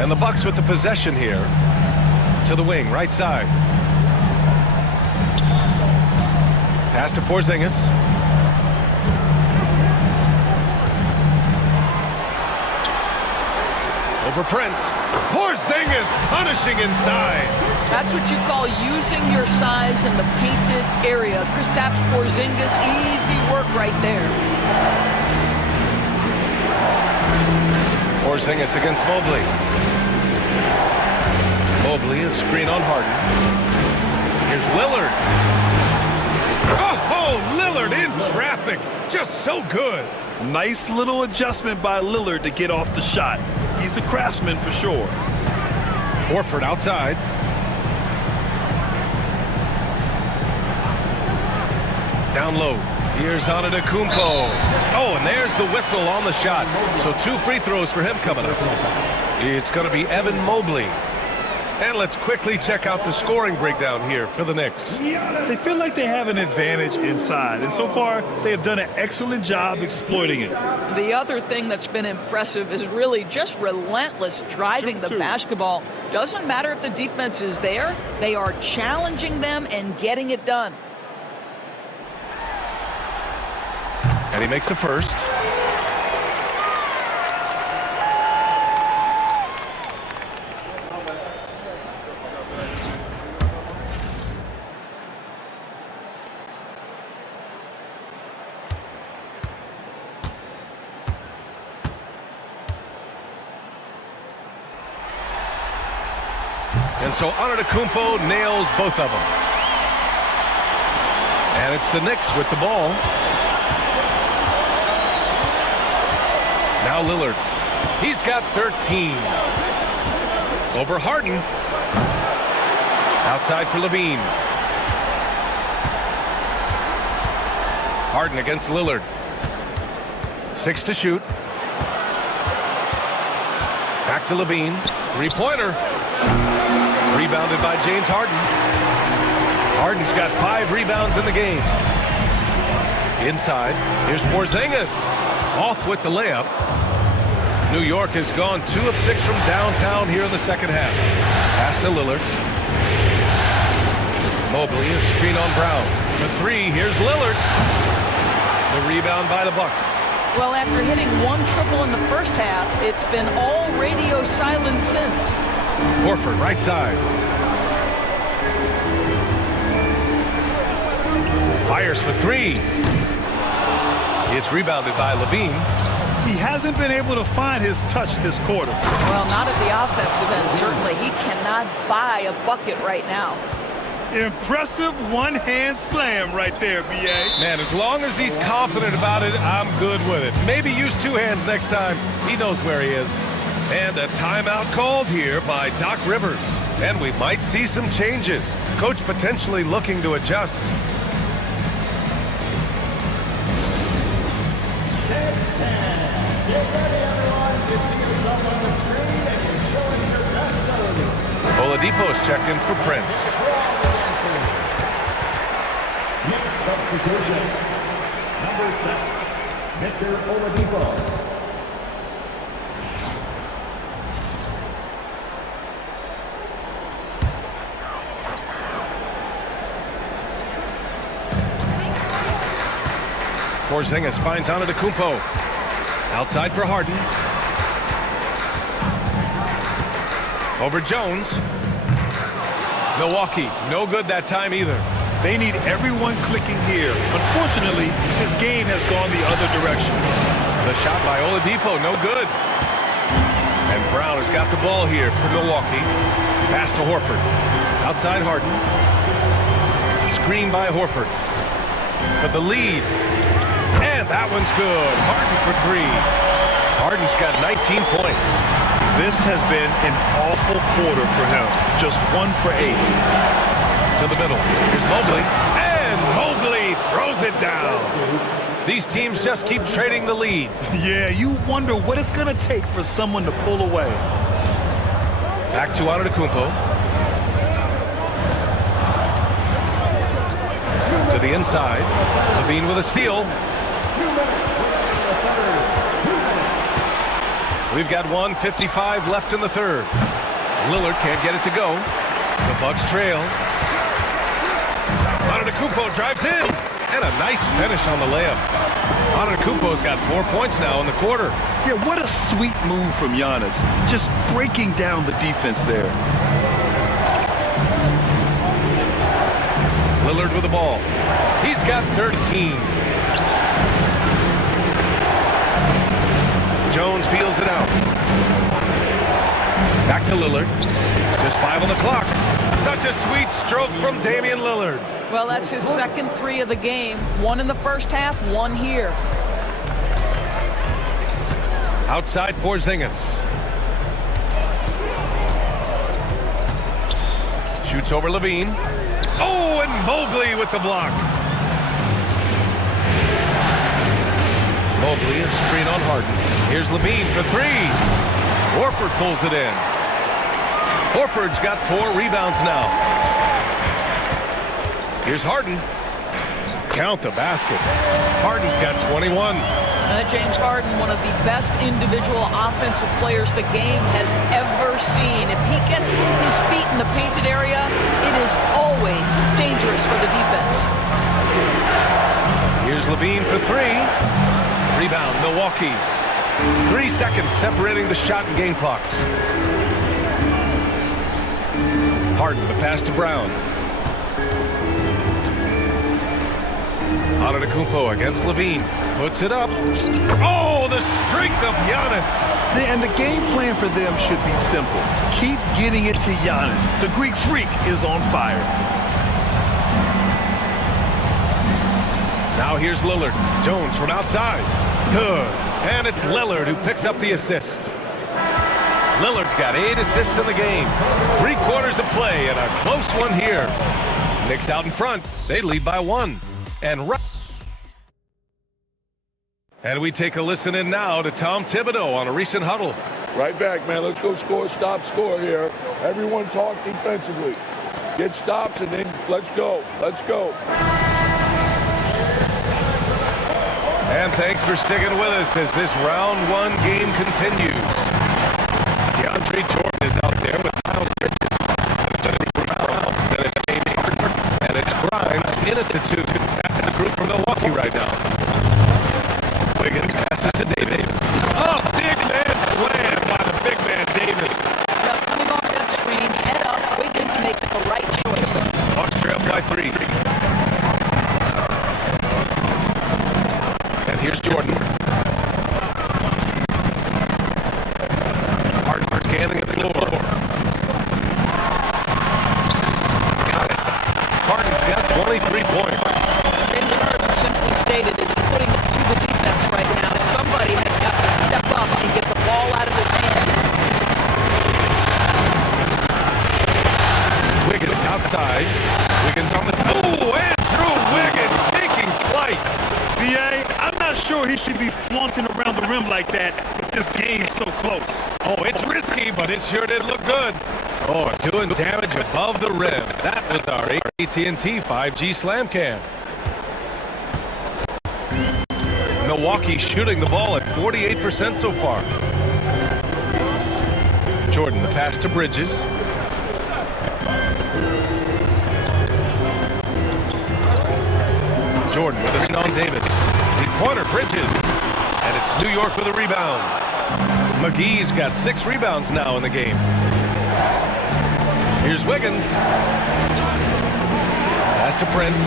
And the Bucks with the possession here. To the wing, right side. Pass to Porzingis. Over Prince. Porzingis punishing inside. That's what you call using your size in the painted area. Kristaps Porzingis, easy work right there. Porzingis against Mobley. Mobley, a screen on Harden. Here's Lillard. Oh, Lillard in traffic. Just so good. Nice little adjustment by Lillard to get off the shot. He's a craftsman for sure. Horford outside. Down low. Here's Antetokounmpo. Oh, and there's the whistle on the shot. So 2 free throws for him coming up. It's going to be Evan Mobley. And let's quickly check out the scoring breakdown here for the Knicks. They feel like they have an advantage inside, and so far they have done an excellent job exploiting it. The other thing that's been impressive is really just relentless driving the basketball. Doesn't matter if the defense is there, they are challenging them and getting it done. And he makes a first. And so Antetokounmpo nails both of them. And it's the Knicks with the ball. Now Lillard. He's got 13. Over Harden. Outside for Levine. Harden against Lillard. 6 to shoot. Back to Levine. Three-pointer. Rebounded by James Harden. Harden's got 5 rebounds in the game. Inside, here's Porzingis. Off with the layup. New York has gone 2 of 6 from downtown here in the second half. Pass to Lillard. Mobley, a screen on Brown. For 3, here's Lillard. The rebound by the Bucks. Well, after hitting 1 triple in the first half, it's been all radio silence since. Horford, right side. Fires for 3. It's rebounded by Levine. He hasn't been able to find his touch this quarter. Well, not at the offensive end, certainly. He cannot buy a bucket right now. Impressive one-hand slam right there, B.A. Man, as long as he's confident about it, I'm good with it. Maybe use 2 hands next time. He knows where he is. And a timeout called here by Doc Rivers. And we might see some changes. Coach potentially looking to adjust. Next 10. Get ready, everyone, to see yourself on the screen and you show us your best ability. Oladipo's checked in for Prince. Next substitution, number 7, Victor Oladipo. Porzingis finds Antetokounmpo. Outside for Harden. Over Jones. Milwaukee, no good that time either. They need everyone clicking here. Unfortunately, this game has gone the other direction. The shot by Oladipo, no good. And Brown has got the ball here for Milwaukee. Pass to Horford. Outside Harden. Screen by Horford. For the lead. And that one's good. Harden for three. Harden's got 19 points. This has been an awful quarter for him. Just 1 for 8. To the middle. Here's Mobley. And Mobley throws it down. These teams just keep trading the lead. Yeah, you wonder what it's going to take for someone to pull away. Back to Antetokounmpo. To the inside. Levine with a steal. We've got 1:55 left in the third. Lillard can't get it to go. The Bucks trail. Antetokounmpo drives in. And a nice finish on the layup. Antetokounmpo's got 4 points now in the quarter. Yeah, what a sweet move from Giannis. Just breaking down the defense there. Lillard with the ball. He's got 13. Jones feels it out. Back to Lillard. Just 5 on the clock. Such a sweet stroke from Damian Lillard. Well, that's his second 3 of the game. 1 in the first half, 1 here. Outside Porzingis. Shoots over Levine. Oh, and Mobley with the block. Mobley, a screen on Harden. Here's Levine for 3. Horford pulls it in. Horford's got 4 rebounds now. Here's Harden. Count the basket. Harden's got 21. James Harden, one of the best individual offensive players the game has ever seen. If he gets his feet in the painted area, it is always dangerous for the defense. Here's Levine for 3. Rebound, Milwaukee. 3 seconds separating the shot and game clocks. Harden, the pass to Brown. Antetokounmpo against Levine. Puts it up. Oh, the streak of Giannis. And the game plan for them should be simple. Keep getting it to Giannis. The Greek freak is on fire. Now here's Lillard. Jones from outside. Good. And it's Lillard who picks up the assist. Lillard's got 8 assists in the game. 3 quarters of play and a close one here. Knicks out in front. They lead by 1. And we take a listen in now to Tom Thibodeau on a recent huddle. Right back, man. Let's go score, stop, score here. Everyone talk defensively. Get stops and then let's go. Let's go. And thanks for sticking with us as this round 1 game continues. DeAndre Jordan is out there with Miles Bridges. Then it's James Harden. And it's Grimes in at the 2. That's the group from Milwaukee right now. Wiggins passes to Davis. Oh, big man slam by the big man Davis. Now coming off that screen, head up, Wiggins makes the right choice. Bucks trail by 3. And here's Jordan. Harden scanning the floor. Got it. Harden's got 23 points. James Harden simply stated that he's putting it to the defense right now. Somebody has got to step up and get the ball out of his hands. Wiggins outside. Wiggins on the... Oh, and through Wiggins taking flight. B.A., I'm not sure he should be flaunting around the rim like that with this game so close. Oh, it's risky, but it sure did look good. Oh, doing damage above the rim. That was our AT&T 5G Slam Cam. Milwaukee shooting the ball at 48% so far. Jordan, the pass to Bridges. Jordan with a on Davis. Three-pointer, Bridges. And it's New York with a rebound. McGee's got 6 rebounds now in the game. Here's Wiggins. Pass to Prince.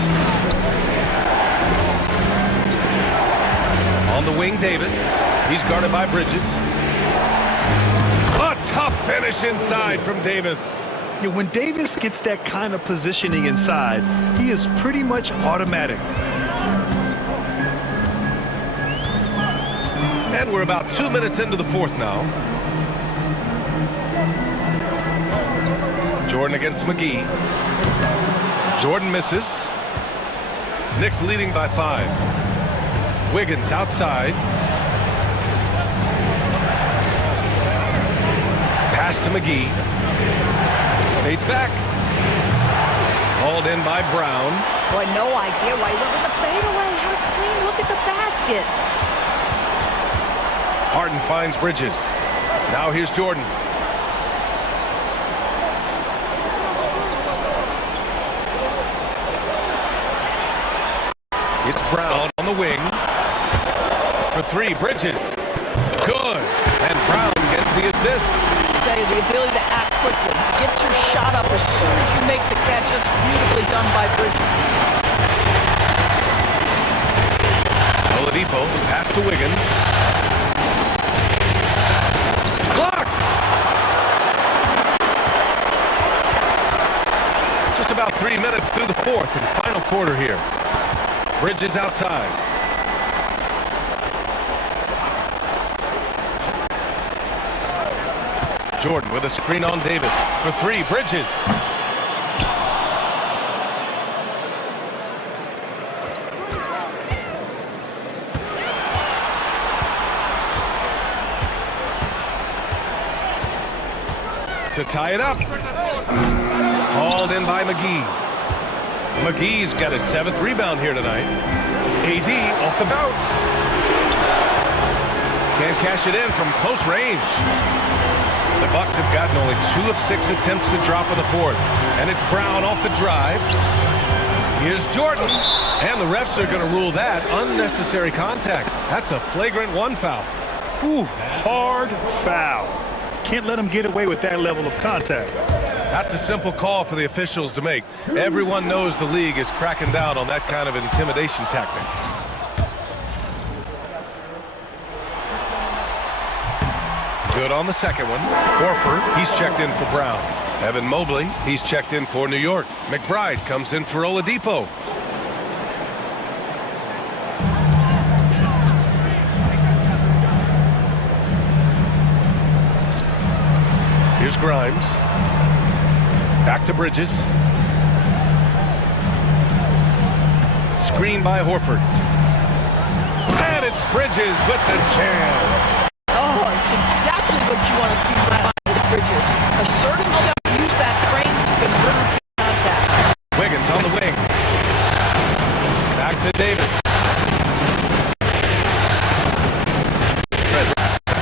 On the wing, Davis. He's guarded by Bridges. A tough finish inside from Davis. Yeah, when Davis gets that kind of positioning inside, he is pretty much automatic. And we're about 2 minutes into the fourth now. Jordan against McGee. Jordan misses. Knicks leading by 5. Wiggins outside. Pass to McGee. Fades back. Hauled in by Brown. Boy, no idea why. Look at the fadeaway. How clean. Look at the basket. Harden finds Bridges. Now here's Jordan. It's Brown on the wing. For 3, Bridges. Good. And Brown gets the assist. The ability to act quickly, to get your shot up as soon as you make the catch. That's beautifully done by Bridges. Oladipo, pass to Wiggins. Blocked! Just about 3 minutes through the fourth and final quarter here. Bridges outside. Jordan with a screen on Davis. For 3, Bridges. To tie it up. Hauled in by McGee. McGee's got his 7th rebound here tonight. AD off the bounce. Can't cash it in from close range. The Bucks have gotten only 2 of 6 attempts to drop in the fourth. And it's Brown off the drive. Here's Jordan. And the refs are going to rule that unnecessary contact. That's a flagrant 1 foul. Ooh, hard foul. Can't let him get away with that level of contact. That's a simple call for the officials to make. Everyone knows the league is cracking down on that kind of intimidation tactic. Good on the second one. Horford, he's checked in for Brown. Evan Mobley, he's checked in for New York. McBride comes in for Oladipo. Here's Grimes. Back to Bridges. Screen by Horford. And it's Bridges with the jam. Oh, it's exactly what you want to see from Bridges. Assert himself, use that frame to convert contact. Wiggins on the wing. Back to Davis.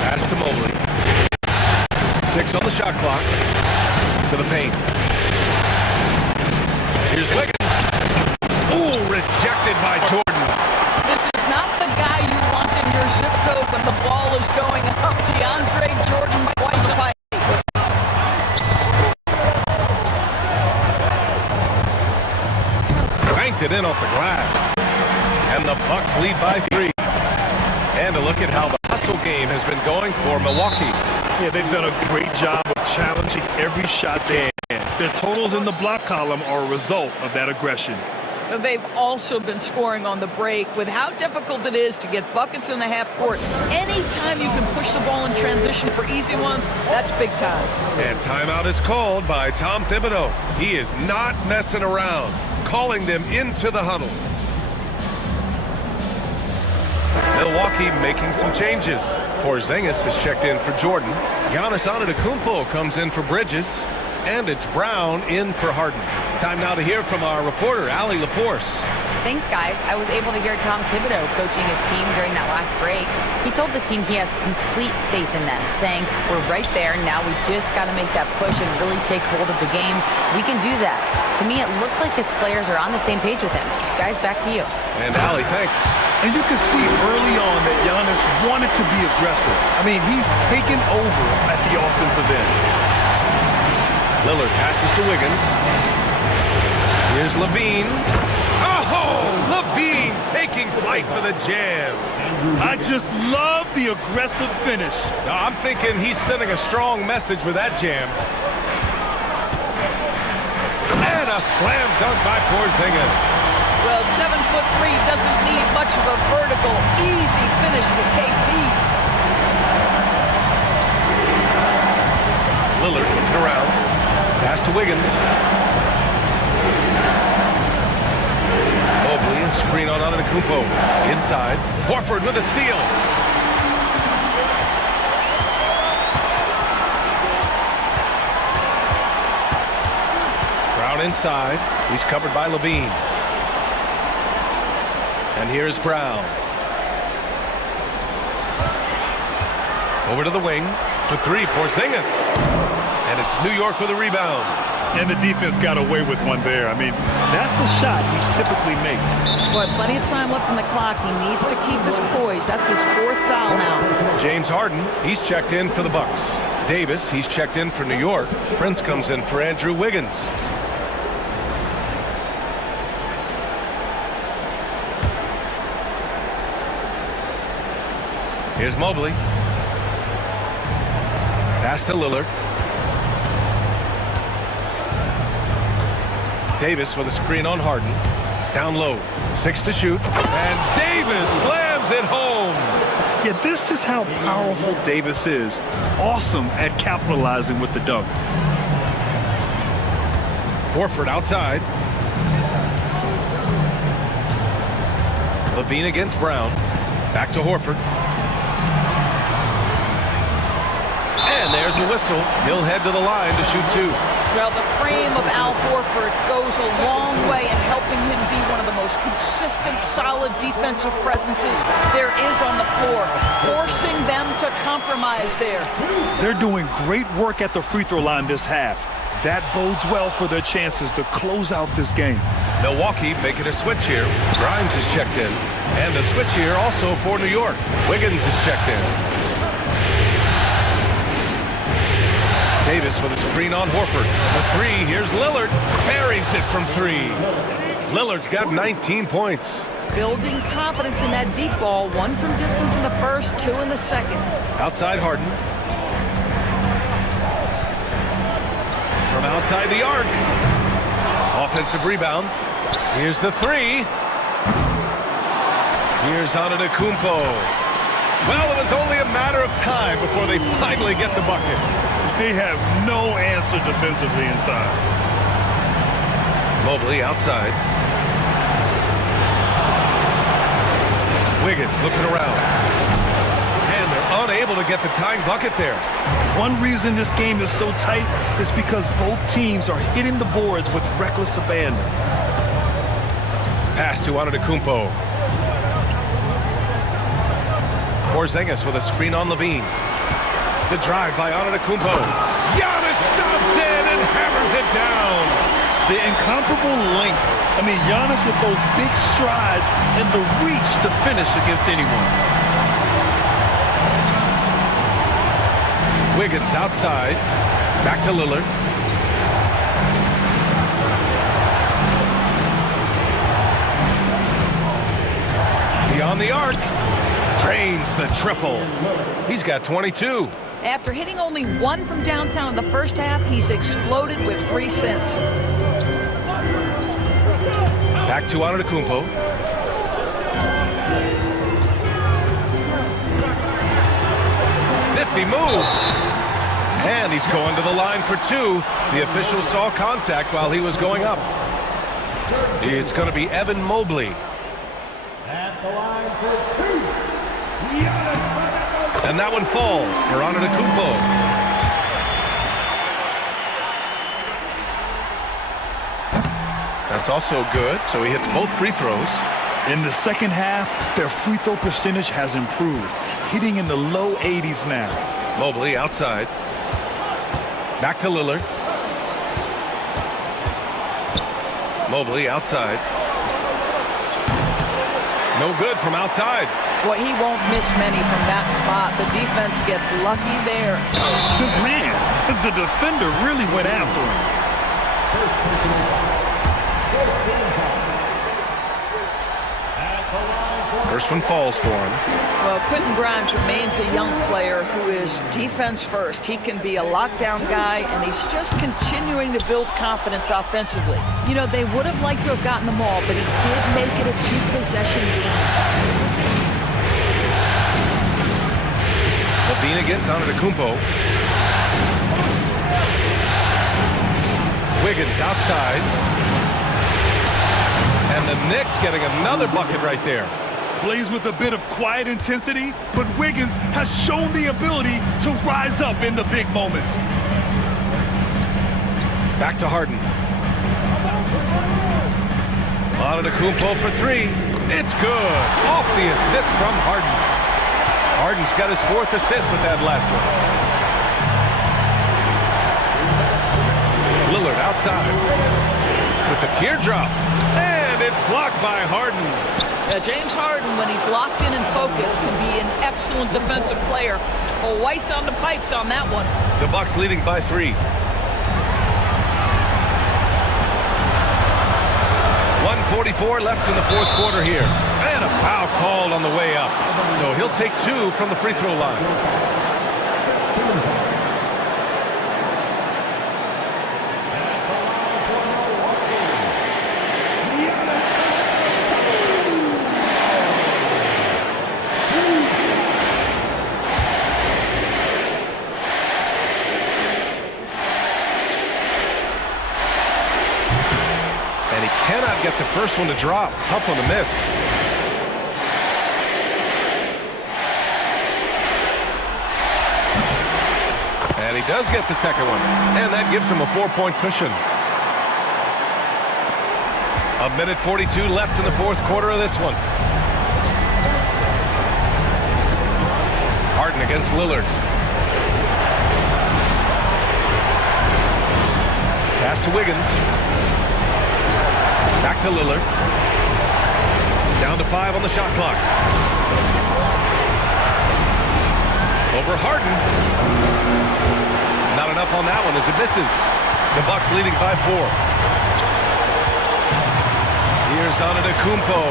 Pass to Mobley. 6 on the shot clock. To the paint. Here's Wiggins. Ooh, rejected by Jordan. This is not the guy you want in your zip code when the ball is going up. DeAndre Jordan twice a fight. Banked it in off the glass. And the Bucks lead by 3. And a look at how the hustle game has been going for Milwaukee. Yeah, they've done a great job of challenging every shot they can. Their totals in the block column are a result of that aggression. They've also been scoring on the break. With how difficult it is to get buckets in the half court, anytime you can push the ball in transition for easy ones, that's big time. And timeout is called by Tom Thibodeau. He is not messing around, calling them into the huddle. Milwaukee making some changes. Porzingis is checked in for Jordan. Giannis Antetokounmpo comes in for Bridges. And it's Brown in for Harden. Time now to hear from our reporter, Allie LaForce. Thanks, guys. I was able to hear Tom Thibodeau coaching his team during that last break. He told the team he has complete faith in them, saying, we're right there. Now we just got to make that push and really take hold of the game. We can do that. To me, it looked like his players are on the same page with him. Guys, back to you. And Allie, thanks. And you can see early on that Giannis wanted to be aggressive. I mean, he's taken over at the offensive end. Lillard passes to Wiggins. Here's Levine. Oh, Levine taking flight for the jam. I just love the aggressive finish. Now, I'm thinking he's sending a strong message with that jam. And a slam dunk by Porzingis. Well, 7'3" doesn't need much of a vertical, easy finish for KP. Lillard looking around. Pass to Wiggins. Mobley, a screen on Antetokounmpo. Inside. Horford with a steal. Brown inside. He's covered by Levine. And here's Brown. Over to the wing. For three, Porzingis. And it's New York with a rebound. And the defense got away with one there. I mean, that's a shot he typically makes. Boy, plenty of time left on the clock. He needs to keep his poise. That's his fourth foul now. James Harden, he's checked in for the Bucks. Davis, he's checked in for New York. Prince comes in for Andrew Wiggins. Here's Mobley. Pass to Lillard. Davis with a screen on Harden. Down low. 6 to shoot. And Davis slams it home. Yeah, this is how powerful Davis is. Awesome at capitalizing with the dunk. Horford outside. Levine against Brown. Back to Horford. And there's the whistle. He'll head to the line to shoot two. Well, the frame of Al Horford goes a long way in helping him be one of the most consistent, solid defensive presences there is on the floor, forcing them to compromise there. They're doing great work at the free throw line this half. That bodes well for their chances to close out this game. Milwaukee making a switch here. Grimes is checked in. And a switch here also for New York. Wiggins is checked in. Davis with a screen on Horford. For three, here's Lillard. Buries it from three. Lillard's got 19 points. Building confidence in that deep ball. 1 from distance in the first, 2 in the second. Outside Harden. From outside the arc. Offensive rebound. Here's the three. Here's Antetokounmpo. Well, it was only a matter of time before they finally get the bucket. They have no answer defensively inside. Mobley outside. Wiggins looking around. And they're unable to get the tying bucket there. One reason this game is so tight is because both teams are hitting the boards with reckless abandon. Pass to Antetokounmpo. Porzingis with a screen on Levine. The drive by Antetokounmpo. Giannis stops in and hammers it down. The incomparable length. I mean, Giannis with those big strides and the reach to finish against anyone. Wiggins outside. Back to Lillard. Beyond the arc. Drains the triple. He's got 22. After hitting only 1 from downtown in the first half, he's exploded with 3 since. Back to Antetokounmpo. Nifty move. And he's going to the line for 2. The official saw contact while he was going up. It's going to be Evan Mobley. At the line for 2. And that one falls for Antetokounmpo. That's also good, so he hits both free throws. In the second half, their free throw percentage has improved, hitting in the low 80s now. Mobley outside. Back to Lillard. Mobley outside. No good from outside. Boy, he won't miss many from that spot. The defense gets lucky there. Man, the defender really went after him. First one falls for him. Well, Quentin Grimes remains a young player who is defense first. He can be a lockdown guy, and he's just continuing to build confidence offensively. You know, they would have liked to have gotten the ball, but he did make it a two-possession game. Levine against Antetokounmpo. Wiggins outside. And the Knicks getting another bucket right there. Plays with a bit of quiet intensity, but Wiggins has shown the ability to rise up in the big moments. Back to Harden. Antetokounmpo for three. It's good. Off the assist from Harden. Harden's got his fourth assist with that last one. Lillard outside with the teardrop. And it's blocked by Harden. James Harden, when he's locked in and focused, can be an excellent defensive player. Oh, Weiss on the pipes on that one. The Bucks leading by 3. 1:44 left in the fourth quarter here. And a foul called on the way up. So he'll take 2 from the free throw line. Cannot get the first one to drop. Tough one to miss. And he does get the second one. And that gives him a 4-point cushion. 1:42 left in the fourth quarter of this one. Harden against Lillard. Pass to Wiggins. Back to Lillard. Down to 5 on the shot clock. Over Harden. Not enough on that one as it misses. The Bucks leading by 4. Here's Antetokounmpo.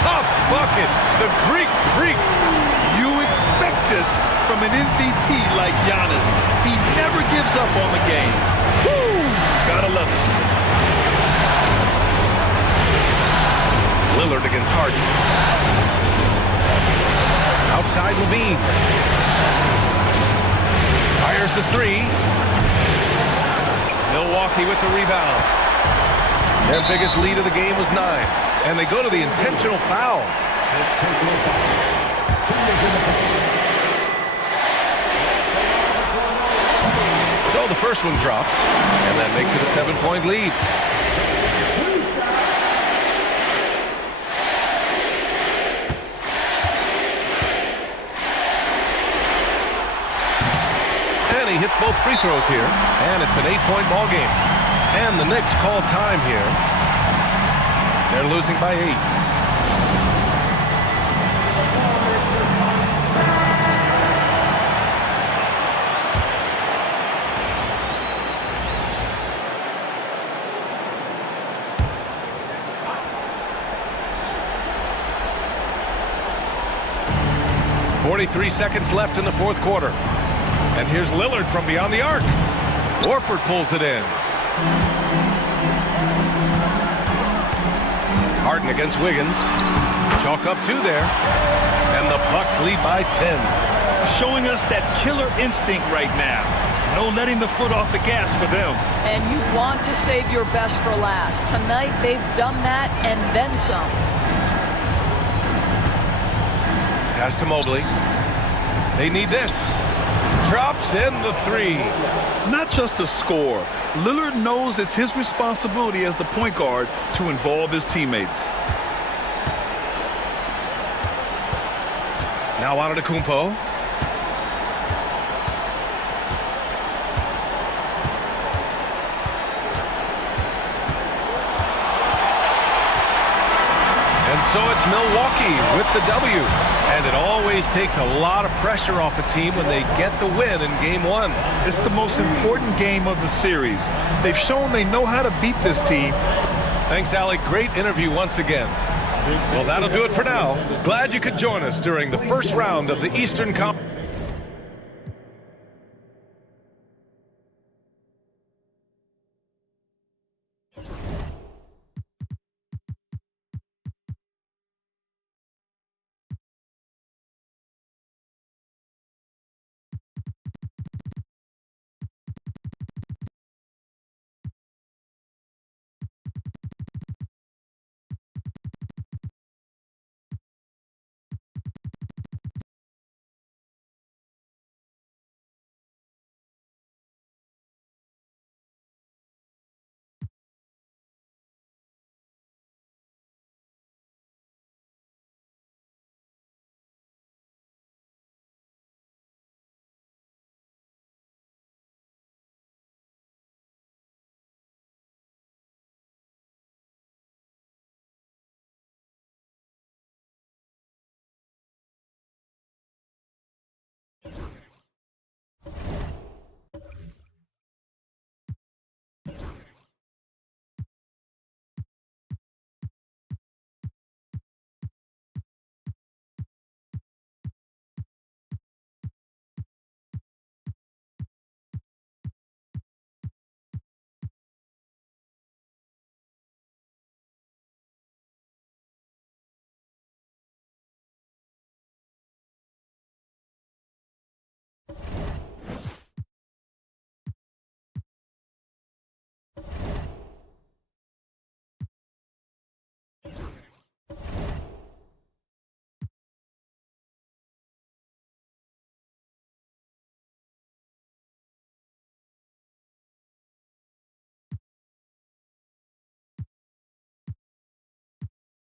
Tough bucket. The Greek freak. You expect this from an MVP like Giannis. He never gives up on the game. Woo! Gotta love it. Lillard against Harden. Outside Levine. Fires the 3. Milwaukee with the rebound. Their biggest lead of the game was 9. And they go to the intentional foul. So the first one drops. And that makes it a 7-point lead. He hits both free throws here, and it's an 8-point ball game. And the Knicks call time here. They're losing by 8. .43 seconds left in the fourth quarter. And here's Lillard from beyond the arc. Horford pulls it in. Harden against Wiggins. Chalk up 2 there. And the Bucks lead by 10. Showing us that killer instinct right now. No letting the foot off the gas for them. And you want to save your best for last. Tonight, they've done that and then some. Pass to Mobley. They need this. Drops in the 3. Not just a score. Lillard knows it's his responsibility as the point guard to involve his teammates. Now Antetokounmpo. And so it's Milwaukee with the W. And it always takes a lot of pressure off a team when they get the win in Game 1. It's the most important game of the series. They've shown they know how to beat this team. Thanks, Alec. Great interview once again. Well, that'll do it for now. Glad you could join us during the first round of the Eastern Conference.